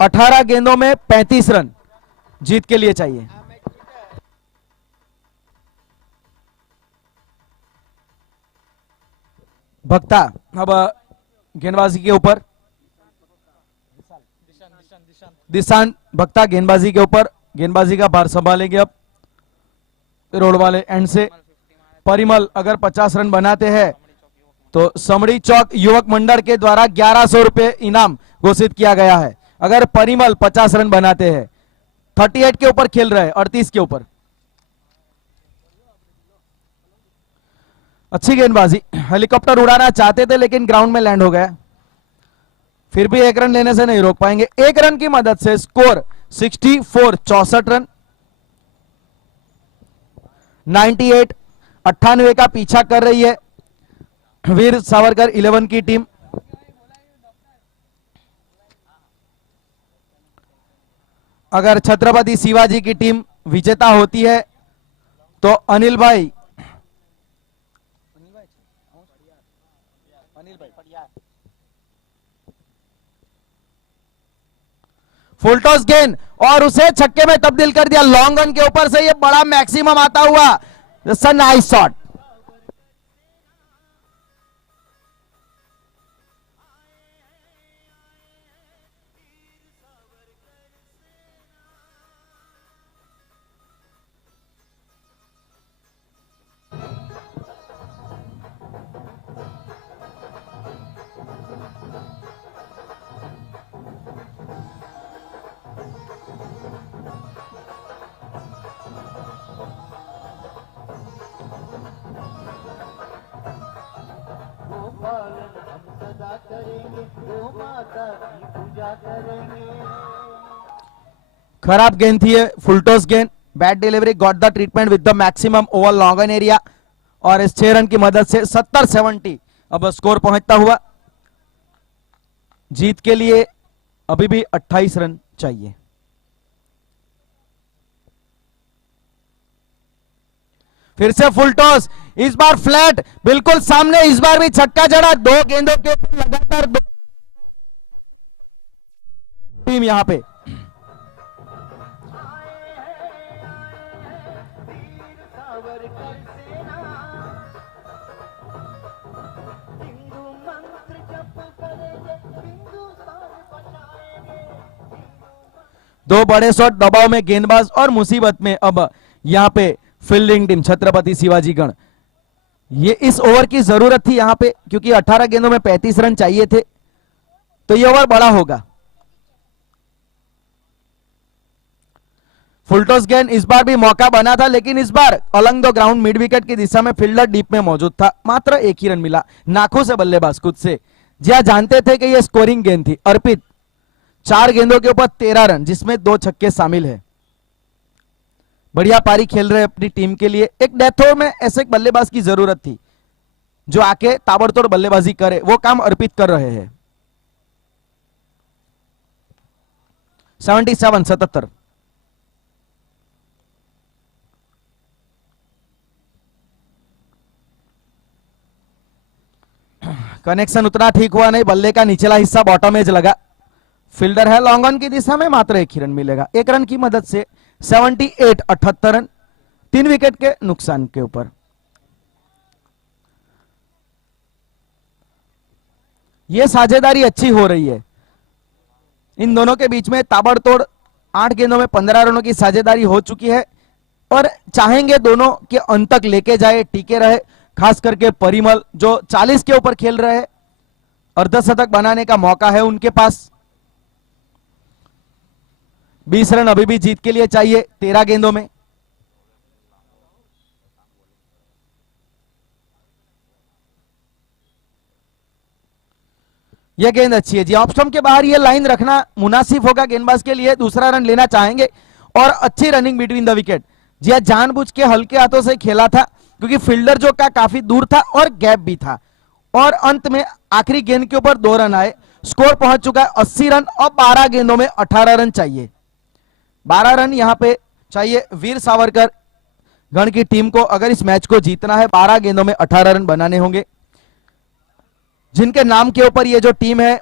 अठारह गेंदों में 35 रन जीत के लिए चाहिए। भक्ता अब गेंदबाजी के ऊपर, दिशान भक्ता गेंदबाजी के ऊपर, गेंदबाजी का भार संभालेंगे अब रोड वाले एंड से। परिमल अगर 50 रन बनाते हैं तो समड़ी चौक युवक मंडल के द्वारा 1100 रुपए इनाम घोषित किया गया है। अगर परिमल 50 रन बनाते हैं 38 के ऊपर खेल रहे हैं, 38 के ऊपर। अच्छी गेंदबाजी, हेलीकॉप्टर उड़ाना चाहते थे लेकिन ग्राउंड में लैंड हो गया। फिर भी एक रन लेने से नहीं रोक पाएंगे। एक रन की मदद से स्कोर 64, 64 रन। 98, 98 का पीछा कर रही है वीर सावरकर 11 की टीम। अगर छत्रपति शिवाजी की टीम विजेता होती है तो अनिल भाई फुल टॉस गेंद और उसे छक्के में तब्दील कर दिया। लॉन्ग रन के ऊपर से ये बड़ा मैक्सिमम आता हुआ नाइस शॉट। खराब गेंद थी ये, फुल टॉस गेंद। Bat delivery, got the treatment with the maximum over long on area और इस 6 रन की मदद से 70-70 अब स्कोर पहुंचता हुआ। जीत के लिए अभी भी 28 रन चाहिए। फिर से फुल टॉस, इस बार फ्लैट बिल्कुल सामने, इस बार भी छक्का जड़ा। 2 गेंदों के ऊपर लगातार 2 टीम यहां पे। दो बड़े शॉट दबाव में गेंदबाज और मुसीबत में अब यहां पे फील्डिंग टीम छत्रपति शिवाजी गण। ये इस ओवर की जरूरत थी यहां पे, क्योंकि 18 गेंदों में 35 रन चाहिए थे, तो ये ओवर बड़ा होगा। फुल टॉस गेंद, इस बार भी मौका बना था लेकिन इस बार along the ground mid wicket की दिशा में फील्डर डीप में मौजूद था। मात्र 1 ही रन मिला, नाखों से बल्लेबाज खुद से। जी हां, जानते थे कि यह स्कोरिंग गेंद थी। अर्पित 4 गेंदों के ऊपर 13 रन, जिसमें 2 छक्के शामिल है। बढ़िया पारी खेल रहे अपनी टीम के लिए। एक डेथ ओवर में ऐसे एक बल्लेबाज की जरूरत थी जो आके ताबड़तोड़ बल्लेबाजी करे, वो काम अर्पित कर रहे हैं। 77-77। कनेक्शन उतना ठीक हुआ नहीं, बल्ले का निचला हिस्सा बॉटम एज लगा। फील्डर है लॉन्ग ऑन की दिशा में, मात्र 1 ही रन मिलेगा। 1 रन की मदद से 78-78 रन, 3 विकेट के नुकसान के ऊपर। यह साझेदारी अच्छी हो रही है इन दोनों के बीच में। ताबड़तोड़ 8 गेंदों में 15 रनों की साझेदारी हो चुकी है और चाहेंगे दोनों के अंत तक लेके जाए, टिके रहे। खास करके परिमल जो 40 के ऊपर खेल रहे हैं, अर्धशतक बनाने का मौका है उनके पास। 20 रन अभी भी जीत के लिए चाहिए 13 गेंदों में। यह गेंद अच्छी है जी, ऑफ स्टंप के बाहर यह लाइन रखना मुनासिब होगा गेंदबाज के लिए। दूसरा रन लेना चाहेंगे और अच्छी रनिंग बिटवीन द विकेट। जी हां, जानबूझ के हल्के हाथों से खेला था क्योंकि फील्डर जो का काफी दूर था और गैप भी था, और अंत में आखिरी गेंद के ऊपर 2 रन आए। स्कोर पहुंच चुका है 80 रन और 12 गेंदों में 18 रन चाहिए। 12 रन यहां पे चाहिए वीर सावरकर गण की टीम को। अगर इस मैच को जीतना है 12 गेंदों में 18 रन बनाने होंगे। जिनके नाम के ऊपर ये जो टीम है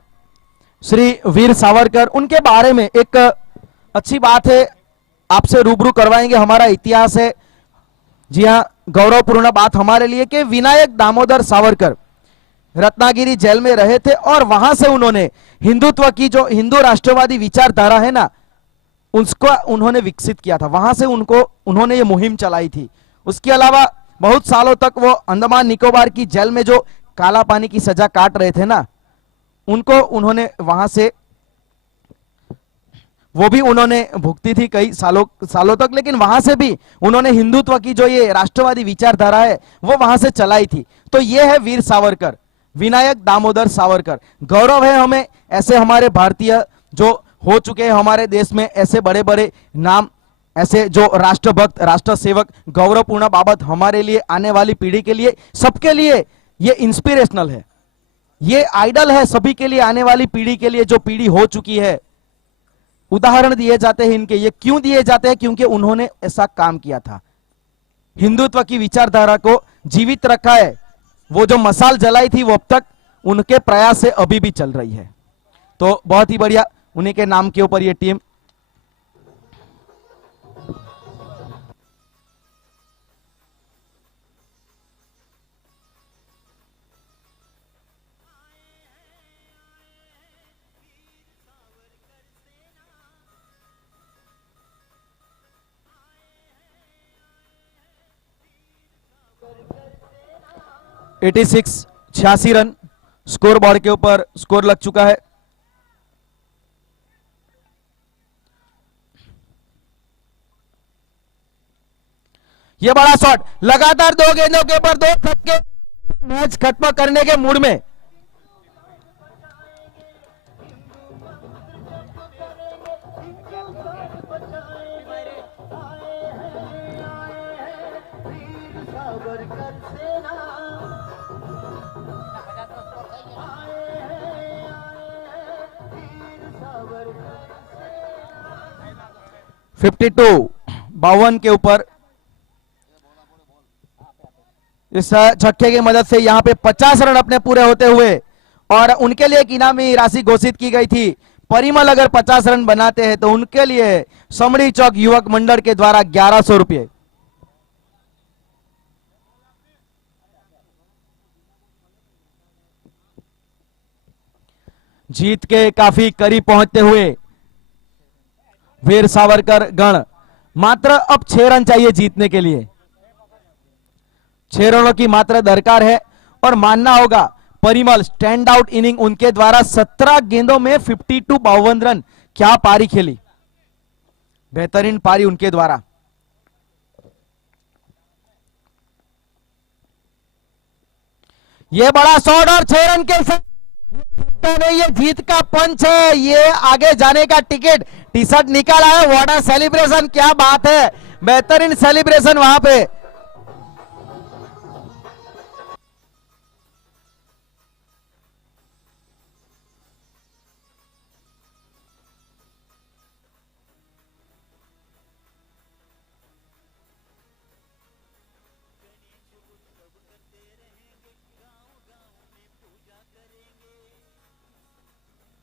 श्री वीर सावरकर, उनके बारे में एक अच्छी बात है, आपसे रूबरू करवाएंगे। हमारा इतिहास है, जी हां, गौरवपूर्ण बात हमारे लिए कि विनायक दामोदर सावरकर रत्नागिरी जेल में रहे थे और वहां से उन्होंने हिंदुत्व की जो हिंदू राष्ट्रवादी विचारधारा है ना, उसको उन्होंने विकसित किया था। वहां से उन्होंने ये मुहिम चलाई थी। उसके अलावा बहुत सालों तक वो अंडमान निकोबार की जेल में जो काला पानी की सजा काट रहे थे ना, उनको उन्होंने वहां से वो भी उन्होंने भुगती थी कई सालों तक, लेकिन वहां से भी उन्होंने हिंदुत्व की जो ये राष्ट्रवादी विचारधारा है वो वहां से चलाई थी। तो ये है वीर सावरकर, विनायक दामोदर सावरकर। गौरव है हमें, ऐसे हमारे भारतीय जो हो चुके हैं हमारे देश में, ऐसे बड़े बड़े नाम, ऐसे जो राष्ट्रभक्त, राष्ट्र सेवक, गौरवपूर्ण बाबत हमारे लिए, आने वाली पीढ़ी के लिए, सबके लिए ये इंस्पिरेशनल है, ये आइडल है सभी के लिए, आने वाली पीढ़ी के लिए, जो पीढ़ी हो चुकी है। उदाहरण दिए जाते हैं इनके, ये क्यों दिए जाते हैं? क्योंकि उन्होंने ऐसा काम किया था, हिंदुत्व की विचारधारा को जीवित रखा है। वो जो मसाल जलाई थी वो अब तक उनके प्रयास से अभी भी चल रही है। तो बहुत ही बढ़िया, उन्हीं के नाम के ऊपर ये team. Eighty 86 run score board के ऊपर स्कोर लग चुका है। ये बड़ा शॉट, लगातार 2 गेंदों के ऊपर 2 छक्के, मैच खत्म करने के मूड में। बावन के ऊपर इस छक्के की मदद से यहां पे 50 रन अपने पूरे होते हुए, और उनके लिए एक इनामी राशि घोषित की गई थी। परिमल अगर 50 रन बनाते हैं तो उनके लिए समड़ी चौक युवक मंडल के द्वारा 1100 रुपये। जीत के काफी करीब पहुंचते हुए वीर सावरकर गण, मात्र अब 6 रन चाहिए जीतने के लिए। 6 रनों की मात्र दरकार है, और मानना होगा परिमल स्टैंड आउट इनिंग उनके द्वारा 17 गेंदों में 52 रन, क्या पारी खेली, बेहतरीन पारी उनके द्वारा। यह बड़ा शॉट और 6 रन के साथ नहीं, ये जीत का पंच है, ये आगे जाने का टिकट, टी शर्ट निकाला है। व्हाट अ सेलिब्रेशन, क्या बात है, बेहतरीन सेलिब्रेशन वहां पे।